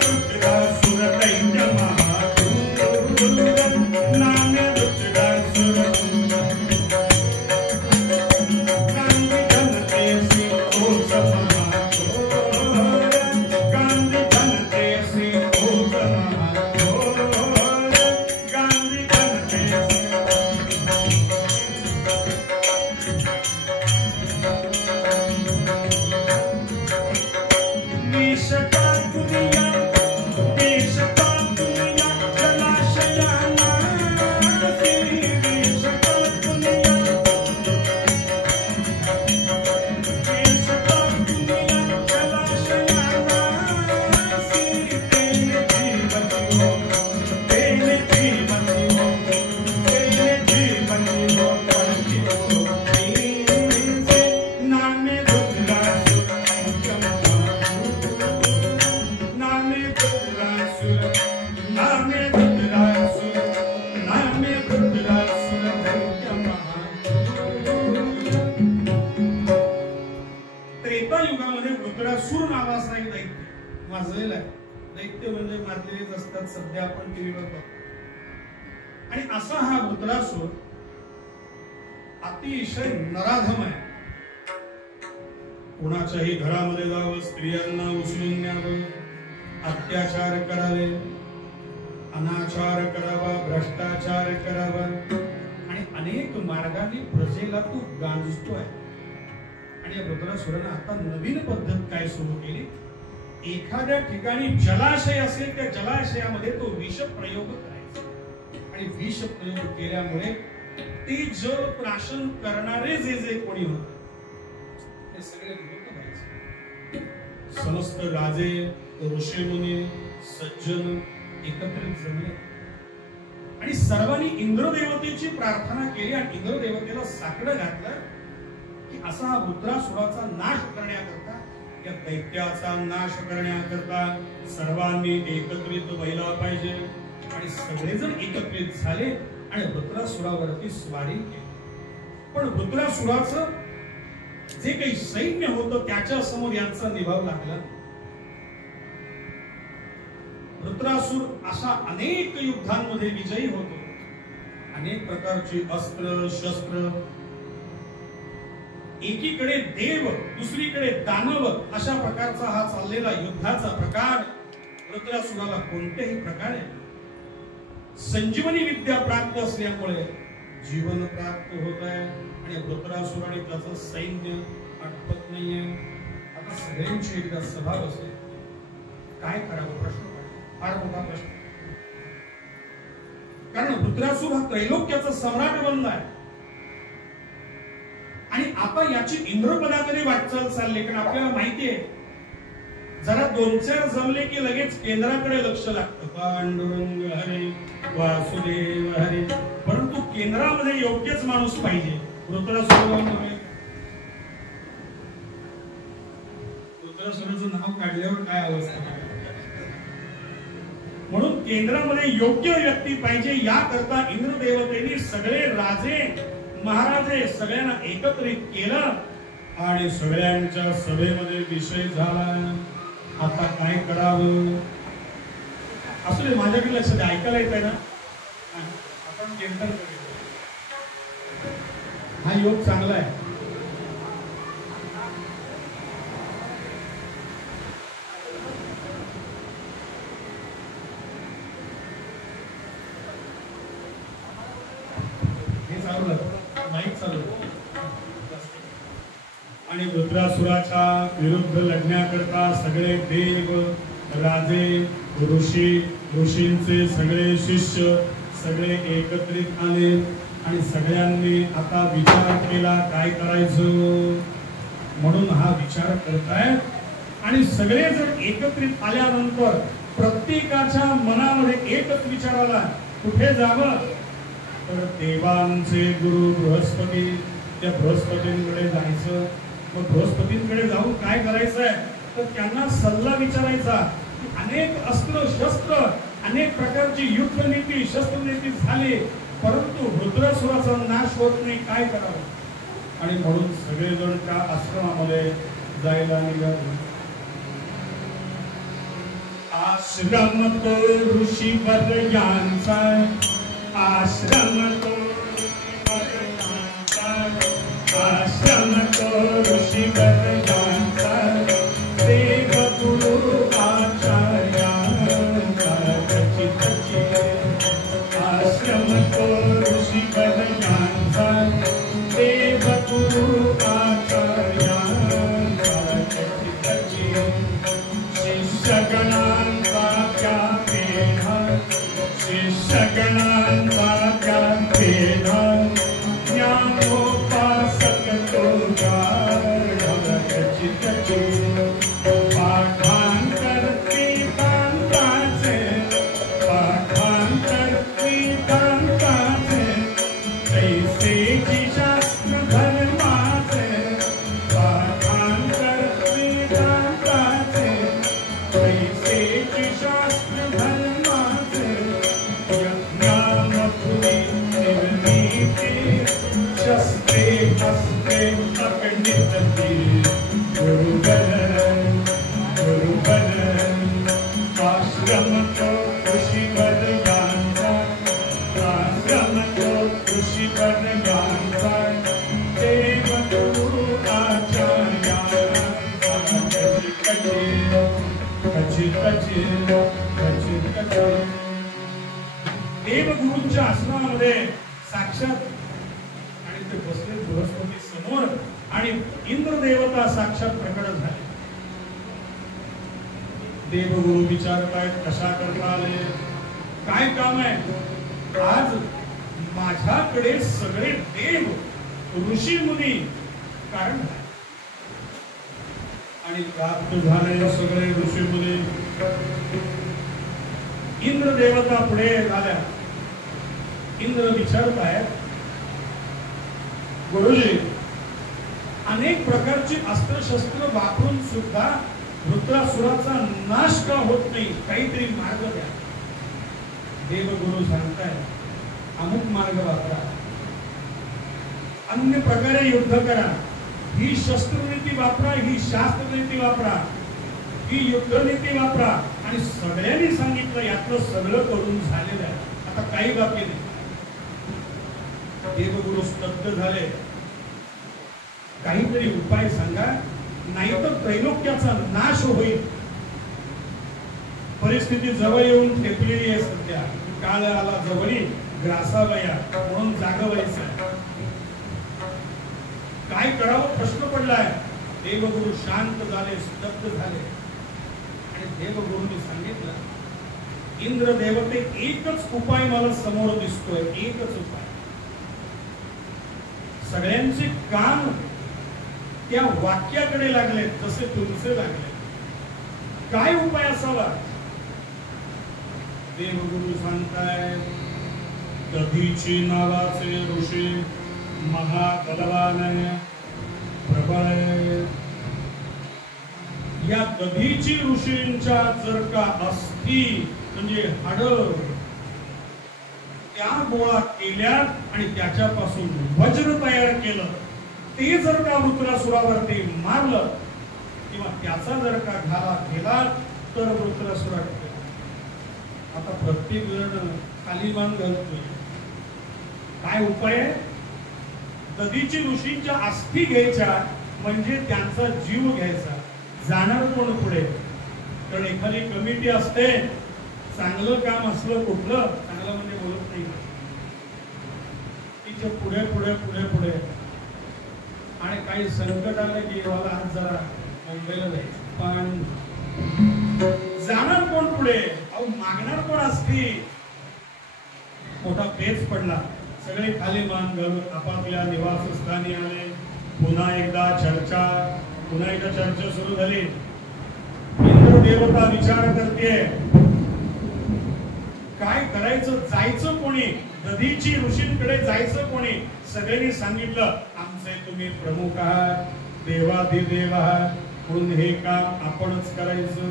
वृत्रासुर दैत्य महाक्रूर, नामे वृत्रासुर गांधी जनतेसी ओझ महाघोर, गांधी जनतेसी ओझ महाघोर, गांधी जनतेसी वृत्रासुर नावाचा एक दैत्य माजलेला आहे. दैत्य म्हणजे मारलेलेच असतात, सध्या आपण टीव्हीवर बघतो. आणि असा हा वृत्रासुर अतिशय नराधम आहे. कोणाच्याही घरामध्ये जावं, स्त्रियांना उचलून न्यावं, अत्याचार करावे, अनाचार करावा, भ्रष्टाचार करावा आणि अनेक मार्गाने प्रजेला तो गांजतोय. आणि या वृत्रासुरानं आता नवीन पद्धत काय सुरू केली, एखाद्या ठिकाणी जलाशय असेल त्या जलाशयामध्ये तो विष प्रयोग करायचा. आणि विष प्रयोग केल्यामुळे ते जल प्राशन करणारे जे जे कोणी होते ते सगळे मृत व्हायचे. समस्त राजे, ऋषीमुनी, सज्जन एकत्रित जमले आणि सर्वांनी इंद्रदेवतेची प्रार्थना केली. आणि इंद्रदेवतेला साकडं घातलं की असा हा वृत्रासुराचा नाश करण्याकरता, या दैत्याचा नाश करण्याकरता सर्वांनी एकत्रित व्हायला पाहिजे. आणि सगळेजण एकत्रित झाले आणि वृत्रासुरावरती स्वारी केली. पण वृत्रासुराचं जे काही सैन्य होतं त्याच्या समोर यांचा निभाव लागला. वृत्रासुर अशा अनेक युद्धांमध्ये विजयी होतो. अनेक प्रकारची अस्त्र शस्त्र, एकीकडे देव दुसरीकडे दानव, अशा प्रकारचा हा चाललेला युद्धाचा प्रकार वृत्रासुराला कोणत्याही प्रकारे संजीवनी विद्या प्राप्त असल्यामुळे जीवन प्राप्त होत आहे. आणि वृत्रासुर आणि त्याचं सैन्य अटपत नाहीये. आता सगळ्यांची एकदा सभा बसली, काय करावं प्रश्न, फार मोठा प्रश्न. कारण वृत्रासुर हा त्रैलोक्याचा सम्राट बनलाय आणि आता याची इंद्रपदाकडे वाटचाल चालली. कारण आपल्याला माहितीये जरा दोन चार जमले की लगेच केंद्राकडे लक्ष लागतं, पांडुरंग हरे वासुदेव हरे. परंतु केंद्रामध्ये योग्यच माणूस पाहिजे. वृत्रासुराचं नाव काढल्यावर काय अवस्था. म्हणून केंद्रामध्ये योग्य व्यक्ती पाहिजे. याकरता इंद्रदेवतेने सगळे राजे महाराजे सगळ्यांना एकत्रित केलं आणि सगळ्यांच्या सभेमध्ये विषय झाला, आता काय करावं. असू दे, माझ्याकडे लक्ष द्या, ऐकायला येत आहे ना. आपण केंद्र हा योग चांगला आहे. हे चालू माईक चालू. आणि वृत्रासुराच्या विरुद्ध लढण्याकरता सगळे देव राजे ऋषींचे सगळे शिष्य सगळे एकत्रित आले आणि सगळ्यांनी आता विचार केला काय करायचं म्हणून हा विचार करतायत आणि सगळे जर एकत्रित आल्यानंतर प्रत्येकाच्या मनामध्ये एकच विचार आला कुठे जावं तर देवांचे गुरु बृहस्पती त्या बृहस्पतींकडे जायचं. मग बृहस्पतींकडे जाऊन काय करायचंय तर त्यांना सल्ला विचारायचा. अनेक अस्त्र शस्त्र अनेक प्रकारची युद्धनीती शस्त्रनीती झाली परंतु रुद्रासुराचा नाश होत नाही काय करावं आणि म्हणून सगळेजण त्या आश्रमामध्ये जायला निघाले. आश्रम तो ऋषी वर्यांचा आश्रम तो आश्रम तो ऋषी वर्यांचा देव गुरु आचार्यांचा आश्रम तो ऋषी वर्यांचा देव गुरु आचार्यांचा शिष्यगणांचा त्या पेढा शिष्यगणांचा त्या पेढा ज्ञानोपासक तो पाठांतर वेदांताचे पाठांतर वेदांताचे कैसेची शास्त्र धर्माचे पाठांतर वेदांताचे कैसेची शास्त्र धर्माचे यज्ञामपुरी निर्मिती शस्त्रे हस्ते अगणितती गुरुबल आश्रम तो ऋषी वर्यांचा आश्रम तो ऋषी वर्यांचा देव गुरु आचार्यांचा देवगुरूंच्या आश्रमामध्ये साक्षात आणि ते बसले बृहस्पती समोर आणि इंद्र देवता साक्षात प्रकट झाले. देवगुरु विचारतायत कशा करता आले काय काम आहे. आज माझ्याकडे सगळे देव ऋषी मुनी कारण आणि प्राप्त झाले सगळे ऋषी मुनी. इंद्र देवता पुढे झाल्या. इंद्र विचारतायत गुरुजी अनेक प्रकारची अस्त्रशस्त्र वापरून सुद्धा वृत्रासुराचा नाश का होत नाही काहीतरी मार्ग द्या. देवगुरु सांगतायत अमुक मार्ग वापरा अन्य प्रकारे युद्ध करा ही शस्त्रनीती वापरा ही शास्त्रनीती वापरा ही युद्धनीती वापरा आणि सगळ्यांनी सांगितलं यातलं सगळं करून झालेलं आहे आता काही बाकी नाही. देवगुरु स्तब्ध झाले. काहीतरी उपाय सांगा नाहीतर त्रैलोक्याचा नाश होईल. परिस्थिती जवळ येऊन ठेपलेली आहे सध्या. काळ आला जवळी ग्रासावया म्हणून जागवायचं काय करावं प्रश्न पडलाय. देवगुरु शांत झाले स्तब्ध झाले आणि देवगुरूंनी सांगितलं इंद्र देवते एकच उपाय मला समोर दिसतोय एकच उपाय. सगळ्यांचे कान त्या वाक्याकडे लागले जसे तुमचे लागले. काय उपाय असावा. देवगुरु सांगताय दधीची नावाचे ऋषी महाबलवान प्रबळ. या दधीची ऋषींच्या जर का अस्थी म्हणजे हाड त्या गोळा केल्या आणि त्याच्यापासून वज्र तयार केलं ते जर का वृत्रासुरावरती मारलं किंवा त्याचा जर का घाला केला तर वृत्रासुरा. आता प्रत्येक जण खाली मान घालतोय. काय उपाय आहे. दधीची ऋषींच्या अस्थी घ्यायच्या म्हणजे त्यांचा जीव घ्यायचा. जाणार कोण पुढे कारण एखादी कमिटी असते चांगलं काम असलं कुठलं चांगलं म्हणजे बोलत नाही तिच्या पुढे पुढे पुढे पुढे आणि काही संकट आलं की मला आज जरा मुंबईला जायचं पण जाणार कोण पुढे? अहो मागणार कोण असती? मोठा पेच पडला. सगळे खाली मान घालून आपापल्या निवासस्थानी आले. पुन्हा एकदा चर्चा सुरू झाली. इंद्र देवता विचार करते काय करायचं, जायचं कोणी? दधीची ऋषींकडे जायचं कोणी? सगळ्यांनी सांगितलं आमचे तुम्ही प्रमुख आहात, देवाधिदेव आहात, म्हणून हे काम आपणच करायचं.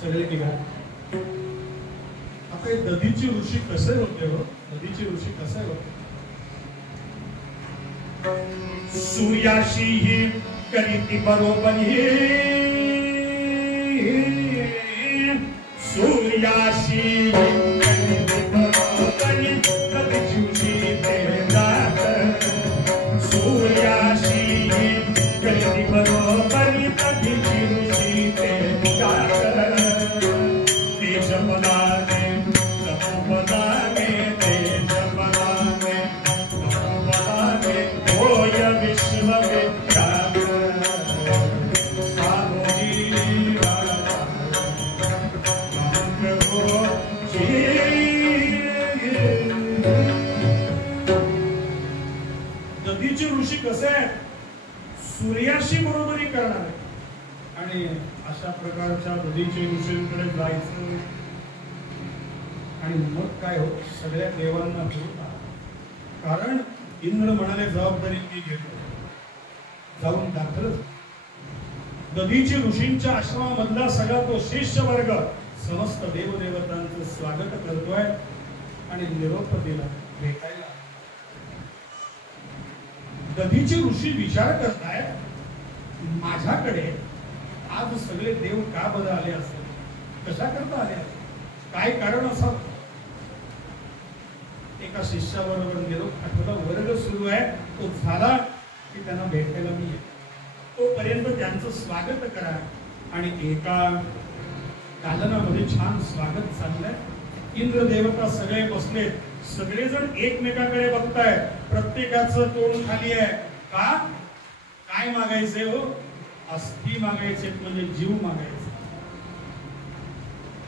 सगळे निघाले. आता हे दधीची ऋषी कसे होते हो? दधीची ऋषी कसे होते? सूर्याशी ही करीती बरोबरी, सूर्याशी करीती बरोबरी, दधीची ऋषी ते जात. सूर्याशी करीती बरोबरी, दधीची ऋषी ते जात. तेज पदाने तपोपदाने, तेज पदाने तपोपदाने, होय विश्व विख्यात. दधीचे ऋषी कसे आहेत? सूर्याशी बरोबरी करणार आणि अशा प्रकारच्या दधीचे ऋषींकडे जायचं. आणि मग काय हो, सगळ्या देवांना होता. कारण इंद्र म्हणाले जबाबदारी मी घेतो. जाऊन दाखल दधीचे ऋषींच्या आश्रमामधला सगळा तो शिष्य वर्ग समस्त देवदेवतांचं स्वागत करतोय आणि निरोप दिला भेटायला. दधीचे ऋषी विचार करताय माझ्याकडे आज सगळे देव का बरं आले असेल? कशा करता आले असेल? काय कारण असावं? एका शिष्याबरोबर निरोप आठवडा वर्ग सुरू आहे, तो झाला की त्यांना भेटायला मी येतो. तोपर्यंत त्यांचं स्वागत करा. आणि एका दालनामध्ये छान स्वागत चाललंय. इंद्र देवता सगळे बसलेत. सगळेजण एकमेकाकडे बघतायत. प्रत्येकाचं तोंड खाली आहे. का? काय मागायचे हो? अस्थी मागायचे, म्हणजे जीव मागायचे.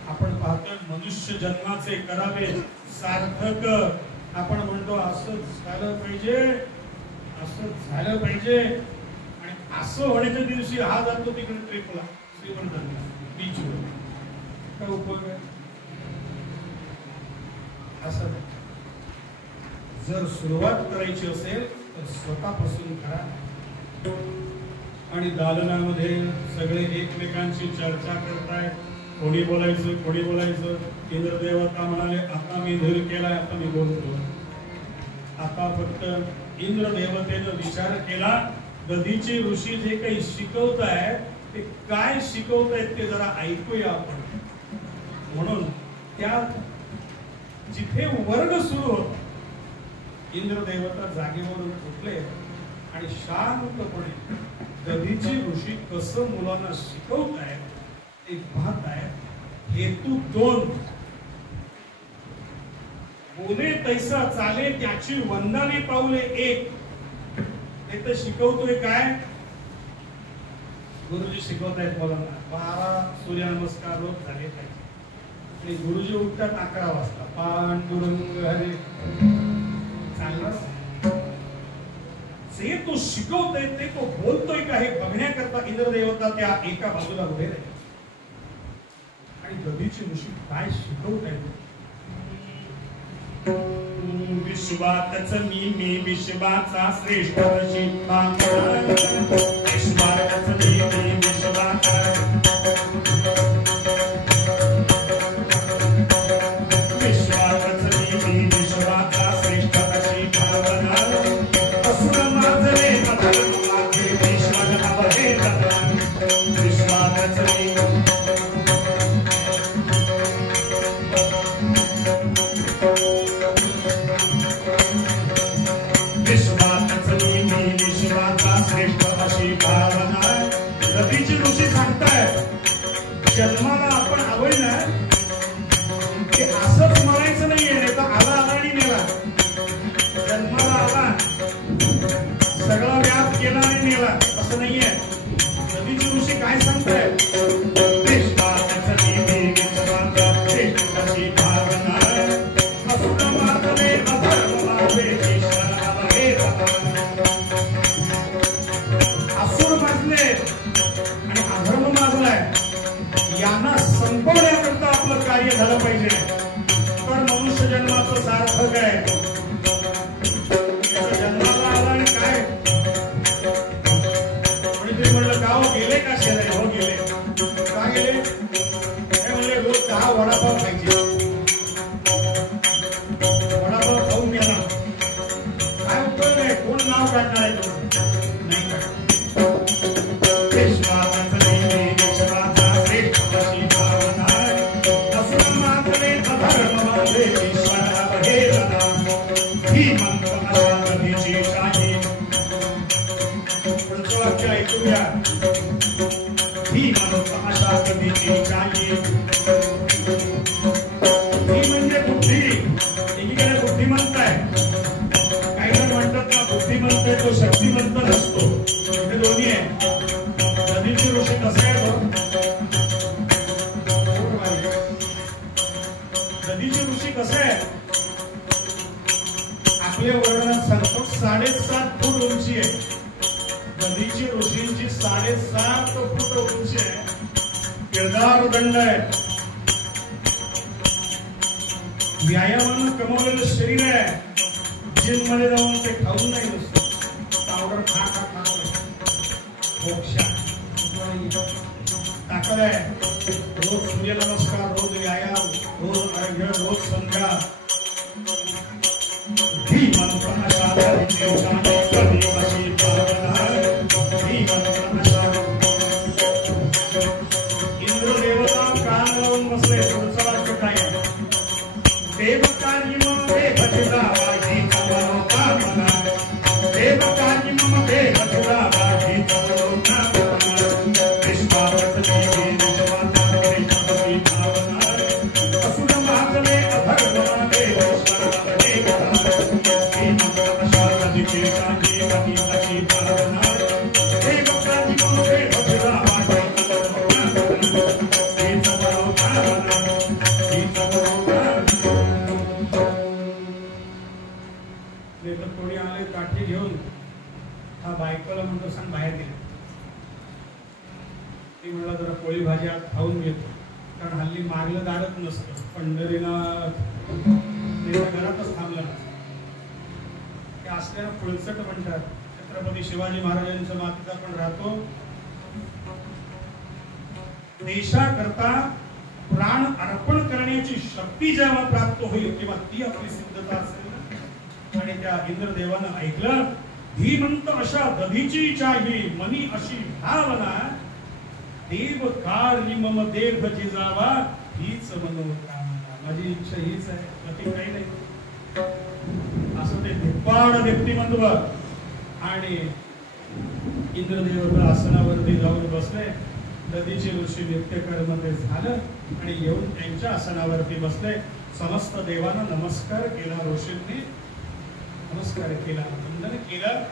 आपण पाहतोय मनुष्य जन्माचे करावे सार्थक. आपण म्हणतो असंच झालं पाहिजे, असंच झालं पाहिजे. आणि असं होण्याच्या दिवशी हा जातो तिकडे ट्रिपला, श्रीवर्धनला, बीचवर. काय उपयोग आहे? असं जर सुरुवात करायची असेल तर स्वतःपासून करा. आणि दालनामध्ये सगळे एकमेकांची चर्चा करतायत. कोणी बोलायचं. इंद्रदेवता म्हणाले आता मी धीर केलाय, आता मी बोलतो. आता फक्त इंद्रदेवतेनं विचार केला दधीचे ऋषी जे काही शिकवताय ते काय शिकवतायत ते जरा ऐकूया आपण. म्हणून त्या जिथे वर्ग सुरू होता इंद्रदेवता जागेवरून उठले आणि शांतपणे दधीचे ऋषी कसं मुलांना शिकवतायत ते पाहतायत. हेतू 2, बोले तैसा चाले त्याची वंदने पाऊले 1. ते तर शिकवतोय काय? गुरुजी शिकवतायत मुलांना 12 सूर्यनमस्कार रोज झाले पाहिजे. आणि गुरुजी उठतात 11 वाजता. पांडुरंग हरे चालणार. जे तो शिकवतोय ते तो बोलतोय का हे बघण्याकरता इंद्रदेवता त्या एका बाजूला उभे राहिले. आणि दधीचे ऋषी काय शिकवतायत? विश्वातच मी विश्वाचा श्रेष्ठ शिल्पा. विश्वातच मी विश्वाचा जन्माला आपण आलोय ना ते असंच म्हणायचं नाहीये. नाही तर आला आणि नेला. जन्माला आला, सगळा व्याप केला आणि नेला असं नाहीये. दधीचे ऋषी काय सांगतात? सौभाग्य झालं पाहिजे, तर मनुष्य जन्माचं सार्थक आहे. जन्माला आला आणि काय कोणीतरी म्हणलं का हो गेले का शेजारी? हो गेले. का गेले? हे म्हणले रोज 10 वडापाव खायचे. वडापाव खाऊन गेला, काय उपयोग आहे? कोण नाव काढणार आहे? नाही काढणार. ऐकूया. ही अशा कधीची काही ही म्हणजे बुद्धी. एकीकडे बुद्धिमंत आहे, काही जण म्हणतात ना बुद्धिमंत आहे तो शक्तिमंत नसतो. हे दोन्ही आहे. नदीची ऋषी कसं आहे तो? नदीची ऋषी कसं आहे? आपल्या वर्णनात सांगतो 7.5 फूट उंची आहे. नदीची ऋषींची 7.5 फूट उंची आहे. किरदार दंड आहे. व्यायामानं कमवलेलं शरीर आहे. जिम मध्ये जाऊन ते खाऊन नाही नसतं. पावडर खा खा खा ताकद आहे. रोज सूर्यनमस्कार, रोज व्यायाम, रोज अर्घ्य, रोज संध्या. ही मंत्र इंद्रदेवता कान लावून बसले. पुढचं वाक्य काय आहे? देवकार्य मम देवचुरा वाजी चमनो कामना. देवकार्य मम देवचुरा वाजी चमनो कामना. विश्वावत देवी विश्वाता विश्वसी भावना. असुर मातले अधर्मा देवेश्वर देवता. ही मंत्र अशा कधीची काही कधी अशी भावना. देवकार्य मम देवचुरा वाजी कोणी आले काठी घेऊन हा बायकोला म्हणतो सांग बाहेर गेला. ती म्हणला जरा पोळी भाजी आज खाऊन घेतो, कारण हल्ली मागलं दारच नसतं. पंढरीनाथ घरातच थांबलं नसतं. ते असल्याला फुलचट म्हणतात. छत्रपती शिवाजी महाराजांच्या मातीचा पण राहतो. देशाकरता प्राण अर्पण करण्याची शक्ती जेव्हा प्राप्त होईल तेव्हा ती आपली सिद्धता असेल. आणि त्या इंद्रदेवानं ऐकलं. धीमंत अशा दधीची चाही मनी अशी भावना. देव कार्य मम देव जिजावा हीच मनोकामना. माझी इच्छा हीच आहे, बाकी काही नाही. असं ते धिप्पाड व्यक्तिमत्व. आणि इंद्रदेव आसनावरती जाऊन बसले. नदीचे ऋषी नित्यकर्म ते झालं आणि येऊन त्यांच्या आसनावरती बसले. समस्त देवांना नमस्कार केला. ऋषींनी नमस्कार केला, वंदन केलं.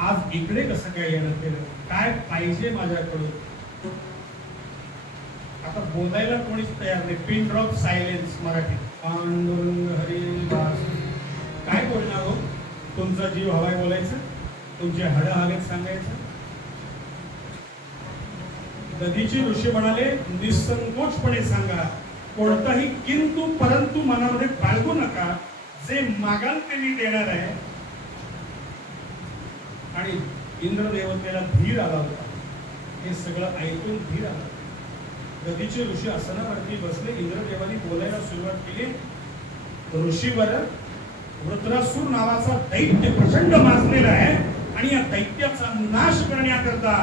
आज इकडे कसं काय येणं केलं? काय पाहिजे माझ्याकडून? आता बोलायला कोणीच तयार नाही. Pin drop silence Marathi. Pandurang Hari Das. काय बोलणार हो? तुमचा जीव हवाय बोलायचं, तुमचे हाडं हवेत सांगायचं. दधीची ऋषी म्हणाले निसंकोचपणे सांगा, कोणताही किंतु परंतु मनामध्ये बाळगू नका. जे मागाल ते मी देणार आहे. आणि इंद्रदेवतेला धीर आला होता. हे सगळं ऐकून धीर आला. दधीचे ऋषी आसनावरती बसले. इंद्रदेवानी बोलायला सुरुवात केली. ऋषीवर वृत्रासूर नावाचा दैत्य प्रचंड माजलेला आहे आणि या दैत्याचा नाश करण्याकरता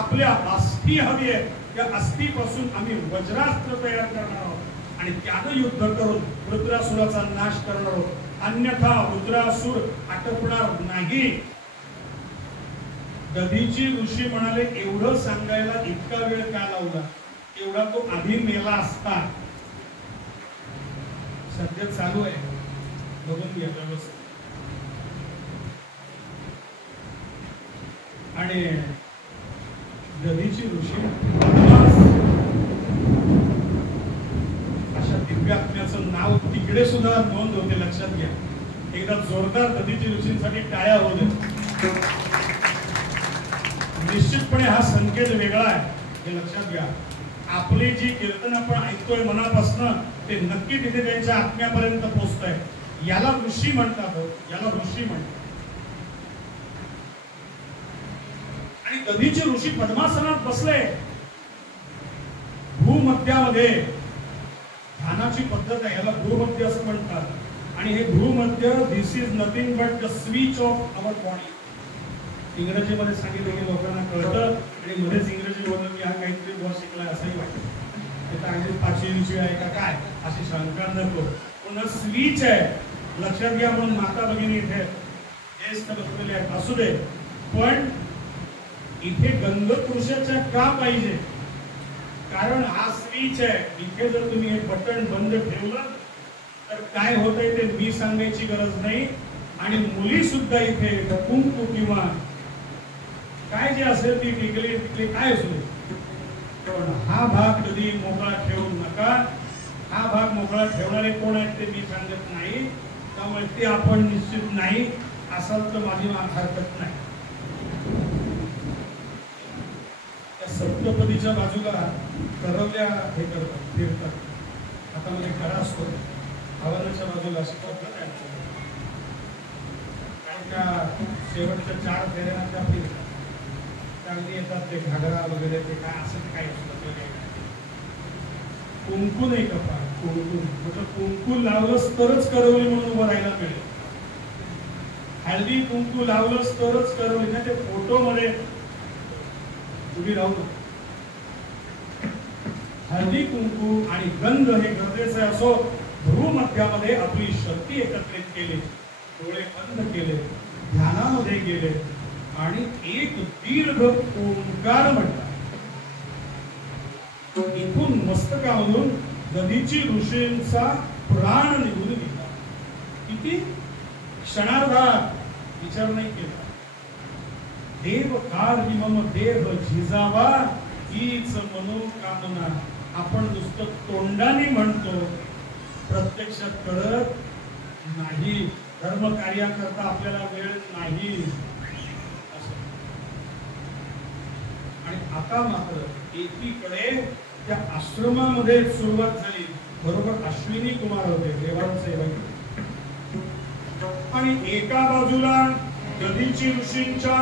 आपल्या अस्थी हवी आहे. त्या अस्थिपासून आम्ही वज्रास्त्र तयार करणार आहोत आणि त्यानं युद्ध करून वृत्रासुराचा नाश करणार आहोत. अन्यथा वृत्रासूर आटपणार नाही. दधीची ऋषी म्हणाले एवढं सांगायला इतका वेळ का लावला? एवढा तो आधी मेला असता. सध्या चालू आहे, बघून घ्या व्यवस्थित. आणि दधीची ऋषी अशा दिव्यात्म्याचं नाव तिकडे सुद्धा नोंद होते, लक्षात घ्या. एकदा जोरदार दधीची ऋषींसाठी टाळ्या होऊ दे. निश्चितपणे हा संकेत वेगळा आहे, हे लक्षात घ्या. आपले जी कीर्तन आपण ऐकतोय मनापासून ते नक्की तिथे त्यांच्या आत्म्यापर्यंत पोहोचतंय. याला ऋषी म्हणतात, याला ऋषी म्हणतात. आणि कधीचे ऋषी पद्मासनात बसले, भूमध्यामध्ये ध्यानाची पद्धत आहे, याला भूमध्य असं म्हणतात. आणि हे भूमध्य, this is nothing but the switch of our body. इंग्रजीमध्ये सांगितलं की लोकांना कळतं आणि मध्येच इंग्रजी बोलून मी हा काहीतरी बुवा शिकलाय असंही वाटतं. ते चांगली 500 आहे का काय अशी शंका नको. पण स्विच आहे, लक्षात घ्या. म्हणून माता भगिनी इथे ज्येष्ठ बसलेले आहेत, असू दे. पण इथे गंध पुरुषाच्या का पाहिजे? कारण हा स्विच आहे. इथे जर तुम्ही हे बटन बंद ठेवलं तर काय होतंय ते मी सांगायची गरज नाही. आणि मुली सुद्धा इथे कुंकू किंवा काय जे असेल ती टिकली तिकली काय असू दे, पण हा भाग कधी मोकळा ठेवू नका. हा भाग मोकळा ठेवणारे कोण आहेत ते मी सांगत नाही. त्यामुळे ते आपण निश्चित नाही असाल तर माझी हरकत नाही. त्या सप्तपदीच्या बाजूला करवल्या हे करतात, फिरतात. आता मध्ये करा असतो, आवाजाच्या बाजूला असं पद्धत आहे. त्या शेवटच्या 4 फेऱ्यांना त्या फिरतात. त्यामध्ये येतात ते घागरा वगैरे ते काय असं काय असतं. कुंकू नाही कपा, कुंकू म्हणजे कुंकू लावलंच तरच करवली म्हणून उभं राहायला मिळेल. हळदी कुंकू लावलंच तरच करवली ना. ते फोटो मध्ये उभी राहू. हळदी कुंकू आणि गंध हे गरजेचे असो. भ्रूमध्यामध्ये आपली शक्ती एकत्रित केली, डोळे बंद केले, ध्यानामध्ये गेले आणि एक दीर्घ ओंकार म्हटला. इथून मस्तकामधून दधीची ऋषींचा प्राण निघून गेला. किती क्षणार्धात, विचार नाही केला. देव कार्य मम देह झिजावा हीच मनोकामना. आपण नुसतं तोंडाने म्हणतो, प्रत्यक्षात कळत नाही. धर्म कार्याकरता आपल्याला वेळ नाही. आणि आता मात्र एकीकडे त्या आश्रमामध्ये सुरुवात झाली. बरोबर अश्विनी कुमार होते, देवांचे आणि एका बाजूला दधीची ऋषींच्या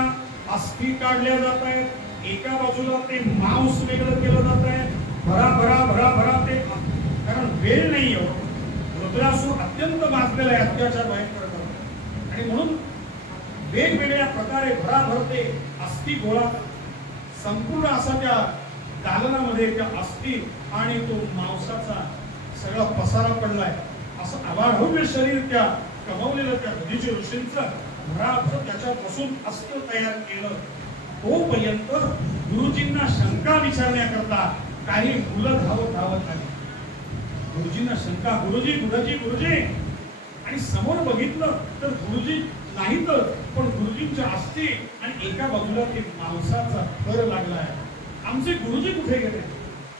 अस्थी काढल्या जात आहेत, एका बाजूला ते मांस वेगळं केलं जात आहे. भरा भरा भरा भरा ते, कारण वेळ नाही हो. रुद्रासूर अत्यंत माजलेला आहे, अत्याचार बाहेर पडतात आणि म्हणून वेगवेगळ्या प्रकारे भराभर ते अस्थी गोळा. संपूर्ण असा त्या दालनामध्ये त्या अस्थी आणि तो मांसाचा सगळा पसारा पडलाय. असं अवाढव्य शरीर त्या कमवलेलं त्या दधीच्या ऋषींचं भराभर त्याच्यापासून अस्त्र तयार केलं. तोपर्यंत गुरुजींना शंका विचारण्याकरता काही मुलं धावत आली. गुरुजींना शंका, गुरुजी गुरुजी गुरुजी. आणि समोर बघितलं तर गुरुजी नाही तर पण गुरुजींच्या अस्थी आणि एका बाजूला ते मांसाचा थर लागलाय. आमचे गुरुजी कुठे गेले?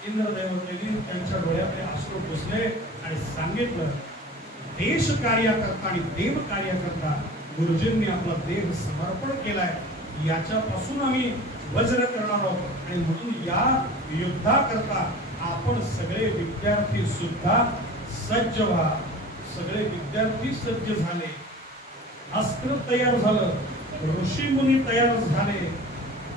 इंद्रदेवतेने त्यांच्या डोळ्यात अश्रू पुसले आणि सांगितलं, देश कार्याकरता आणि देव कार्याकरता गुरुजींनी आपला देह समर्पण केलाय. याच्यापासून आम्ही वज्र करणार आहोत. आणि म्हणून या युद्धाकरता आपण सगळे विद्यार्थी सुद्धा सज्ज व्हा. सगळे विद्यार्थी सज्ज झाले, अस्त्र तयार झालं, ऋषी मुनी तयार झाले,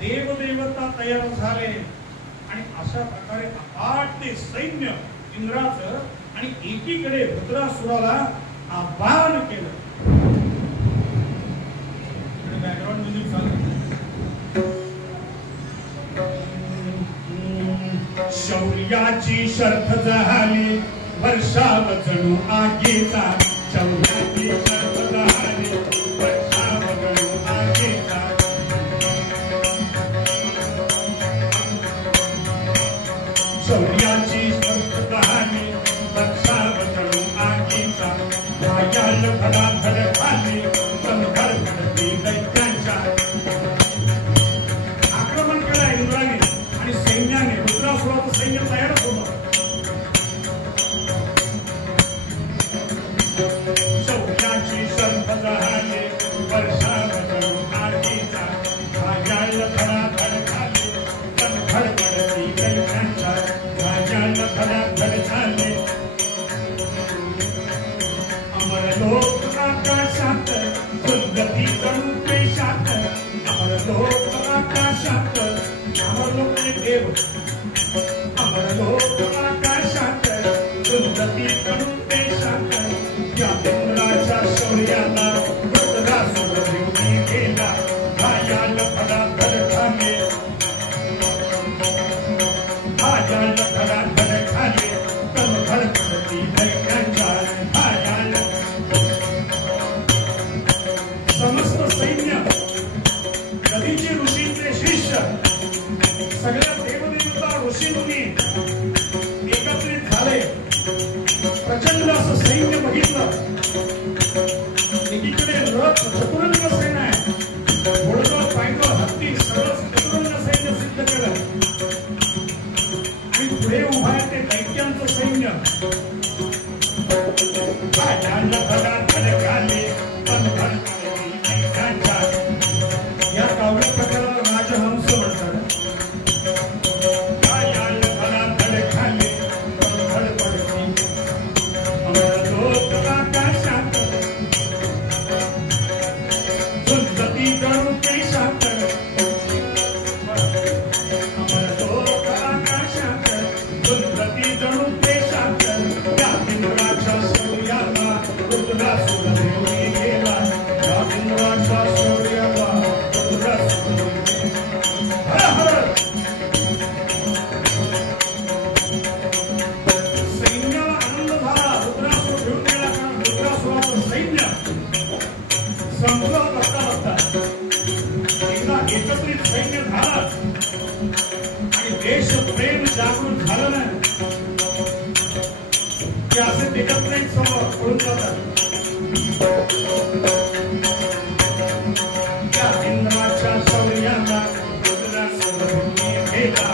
देवदेवता तयार झाले आणि अशा प्रकारे अफाट ते सैन्य इंद्राचं आणि एकीकडे रुद्रासुराला आवाहन केलं. बॅकग्राऊंड म्युझिक चालू. शौर्याची शर्थ झाली वर्षाव जणू आगीचा. शौर्याची शर्थ झाली वर्षाव जणू आगीचा. शौर्याची शर्थ झाली वर्षाव जणू आगीचा. वायाल धडाधड झाली संघर घडली दैत्यांच्या. आक्रमण केलं इंद्राने आणि सैन्याने. रुद्रासुराचं सैन्य तयारच होतं. शौर्याची शर्थ झाली वर्षाव जणू आगीचा. वायाल धडाधड झाली संघर घडली दैत्यांच्या. बाजूने एकत्रित झाले. प्रचंड असं सैन्य बघितलं. एकीकडे रथ चतुरंग सेना आहे, घोडदळ पायदळ हत्ती सगळं चतुरंग सैन्य सिद्ध केलं. आणि पुढे उभा आहे ते दैत्यांचं सैन्य. या काव्य प्रकाराला राजहंस म्हणतात. देशप्रेम जागृत झालं नाही की असे टिकत नाही, समोर पडून जातात. त्या इंद्राच्या शौर्याला भेटा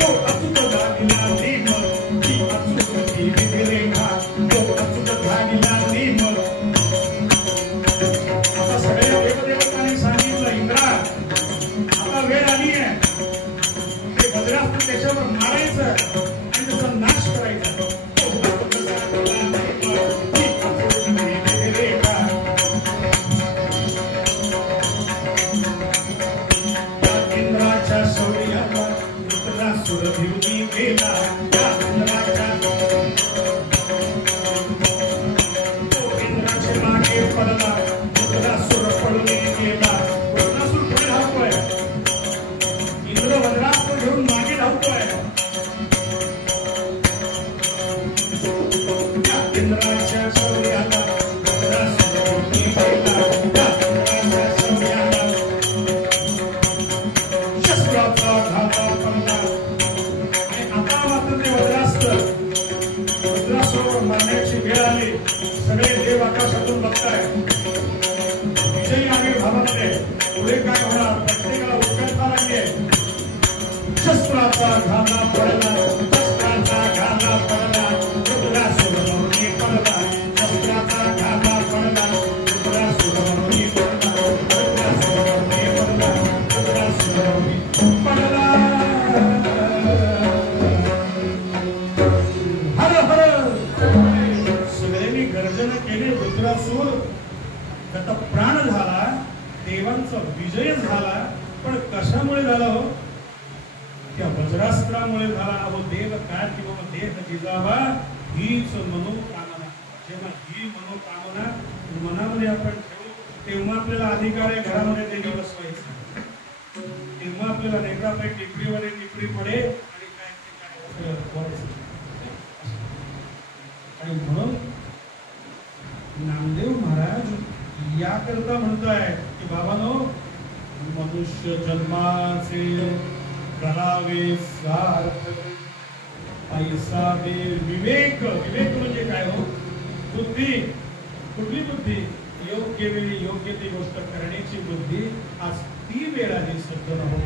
तो अचूक झालेला नेम, ती अचूक रेखा, तो अचूक झालेला नेम. आता सगळ्या देवदेवतांनी सांगितलं, इंद्रा आता वेळ आली आहे, ते वज्रास्त्र त्याच्यावर मारायचं आणि त्याचा नाश करायचा. इंद्राच्या शौर्याला वज्रासुर भिवून गेला. इंद्राच्या मागे पडला, वज्रासुर पडून गेला. वज्रासुर पुढे धावतोय, इंद्र वज्रास्त्र घेऊन मागे धावतोय. इंद्राच्या शौर्याला वज्रासुर भिवून गेला. शौर्याला शस्त्राचा घाता पडला. आणि आता मात्र ते वज्रासुरावर मारण्याची वेळ आली. सगळे देव आकाशातून बघताय. विजयी आविर्भावामध्ये पुढे काय होणार प्रत्येकाला उत्कंठा लागली. शस्त्राचा घाला पडला, शस्त्राचा घाला पडला, वज्रासुरावरती पडला. शस्त्राचा घाला पडला, वज्रासुरावरती पडला, वज्रासुरावरती पडला, वज्रासुरावरती पडला. हर हर सगळ्यांनी गर्जना केली. वज्रासुर त्याचा प्राण झाला, देवांचा विजय झाला. पण कशामुळे झाला हो? त्या वज्रास्त्रामुळे झाला. अहो देव काय किंवा देह जिजावा हीच मनोकामना. जेव्हा ही मनोकामना मनामध्ये आपण ठेवू तेव्हा आपल्याला अधिकार आहे घरामध्ये देवी बसवायचं. तेव्हा आपल्याला नेत्रापैकी टिपरीवर टिपरी पडे आणि काय आणि म्हणून नामदेव महाराज याकरता म्हणताय की बाबांनो, मनुष्य जन्माचे करावे सार्थ पैसा दे विवेक. विवेक म्हणजे काय हो? बुद्धी. कुठली बुद्धी? योग्य वेळी योग्य ती गोष्ट करण्याची बुद्धी. आज ती वेळ आली सज्जन हो.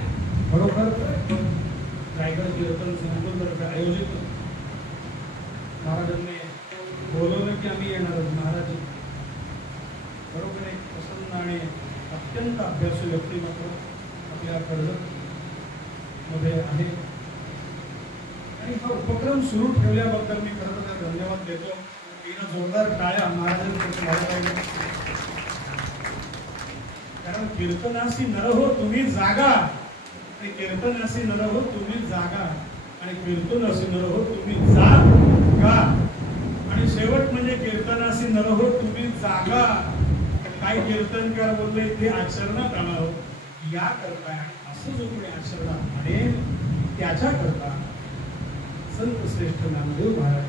बरोबर रायगड कीर्तन संकुल आयोजित महाराजांनी बोलवलं की आम्ही येणार. महाराज बरोबर एक प्रसन्न आणि अत्यंत अभ्यासू व्यक्तिमत्व आपल्या कर्जत मध्ये आहे. आणि हा उपक्रम सुरू ठेवल्याबद्दल मी खरं तर धन्यवाद देतो. तिनं जोरदार टाळ्या महाराजांनी. कारण कीर्तनासी नर हो तुम्ही जागा, आणि कीर्तनासी नर हो तुम्ही जागा, आणि कीर्तनासी नर हो तुम्ही जागा. आणि शेवट म्हणजे कीर्तनासी नर हो तुम्ही जागा. काय कीर्तनकार बोलले ते आचरणात आणावं या करता. असं जो कोणी आचरणात आणेल त्याच्या करता संत श्रेष्ठ नामदेव महाराज,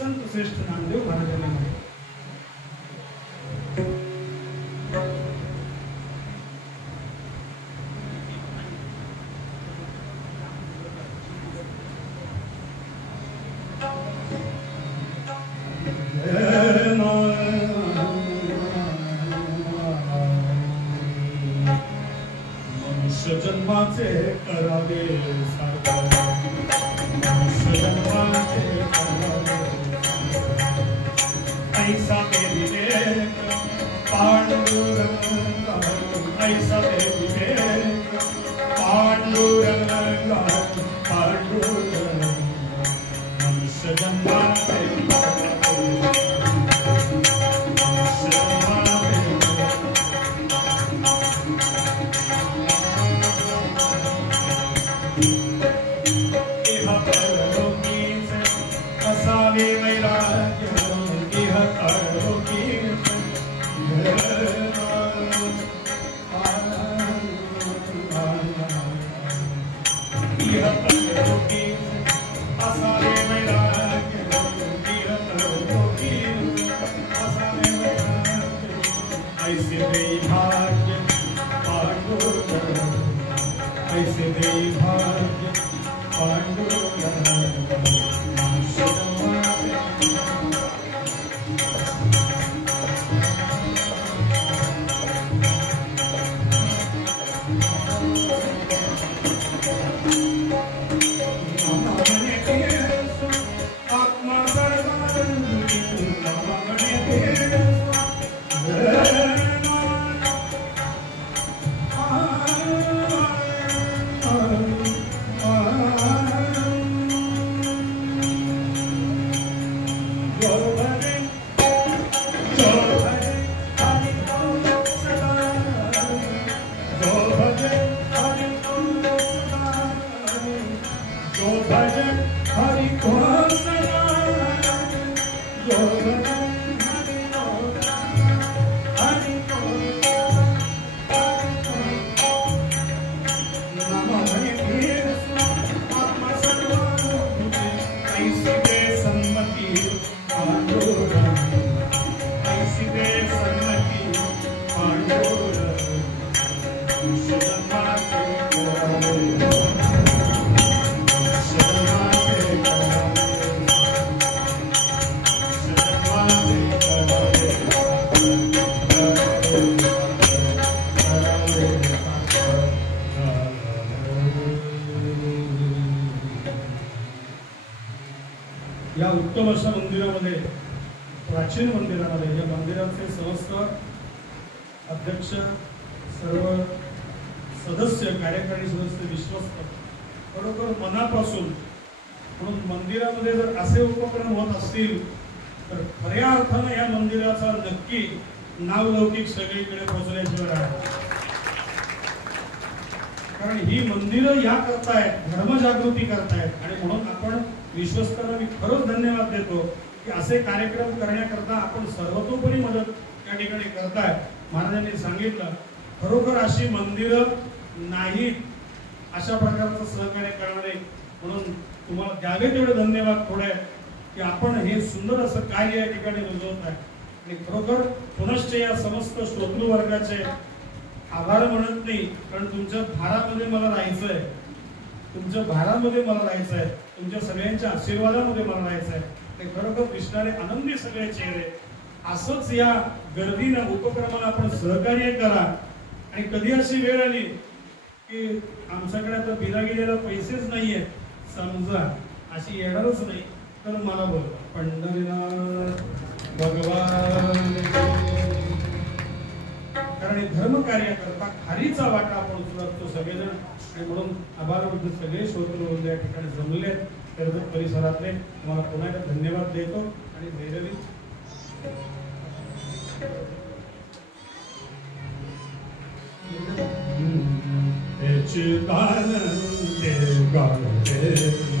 संत श्रेष्ठ नामदेव महाराजांनी जन्माचे करावे साकार, मनुष्य जन्माचे करावे ऐसा विवेक पांडुरंग, ऐसा विवेक पांडुरंग, पांडुरंग मनुष्य जन्माचे ऐसे दे भाग्य पांडुरंग मनुष्य जन्माचे आत्मा सर्वांगी या उत्तम अशा मंदिरामध्ये, प्राचीन मंदिरामध्ये, या मंदिराचे समस्त अध्यक्ष, सर्व सदस्य, कार्यकारी सदस्य, विश्वस्त बरोबर मनापासून, म्हणून मंदिरामध्ये जर असे उपक्रम होत असतील तर खऱ्या अर्थानं या मंदिराचा नक्की नावलौकिक सगळीकडे पोहोचण्याची वेळ आहे. कारण ही मंदिरं या करतायत, धर्मजागृती करतायत आणि म्हणून आपण विश्वस्तांना मी खरंच धन्यवाद देतो की असे कार्यक्रम करण्याकरता आपण सर्वतोपरी मदत या ठिकाणी करताय. महाराजांनी सांगितलं खरोखर अशी मंदिरं नाहीत अशा प्रकारचं सहकार्य करणारे, म्हणून तुम्हाला द्यावे तेवढे धन्यवाद थोडे की आपण हे सुंदर असं कार्य या ठिकाणी रुजवत आहे. आणि खरोखर पुनश्च या समस्त श्रोतृ वर्गाचे आभार म्हणत नाही, कारण तुमच्या भारामध्ये मला राहायचंय, तुमच्या भारामध्ये मला राहायचंय, तुमच्या सगळ्यांच्या आशीर्वादामध्ये मला राहायचंय. ते खरोखर दिसणारे आनंदी सगळे चेहरे, असंच या गर्दीनं उपक्रमाला आपण सहकार्य करा. आणि कधी अशी वेळ आली की आमच्याकडे आता बिरागिरीला पैसेच नाहीये समजा, अशी येणारच नाही, तर मला बोल पंढरीनाथ भगवान, कारण हे धर्म कार्य करता खारीचा वाटा आपण उचलतो सगळेजण. आणि म्हणून आभार वृद्ध सगळे श्रोतृवृंद या ठिकाणी जमले कर्जत परिसरातले, तुम्हाला पुन्हा एकदा धन्यवाद देतो. आणि भैरवी चितानंद गावे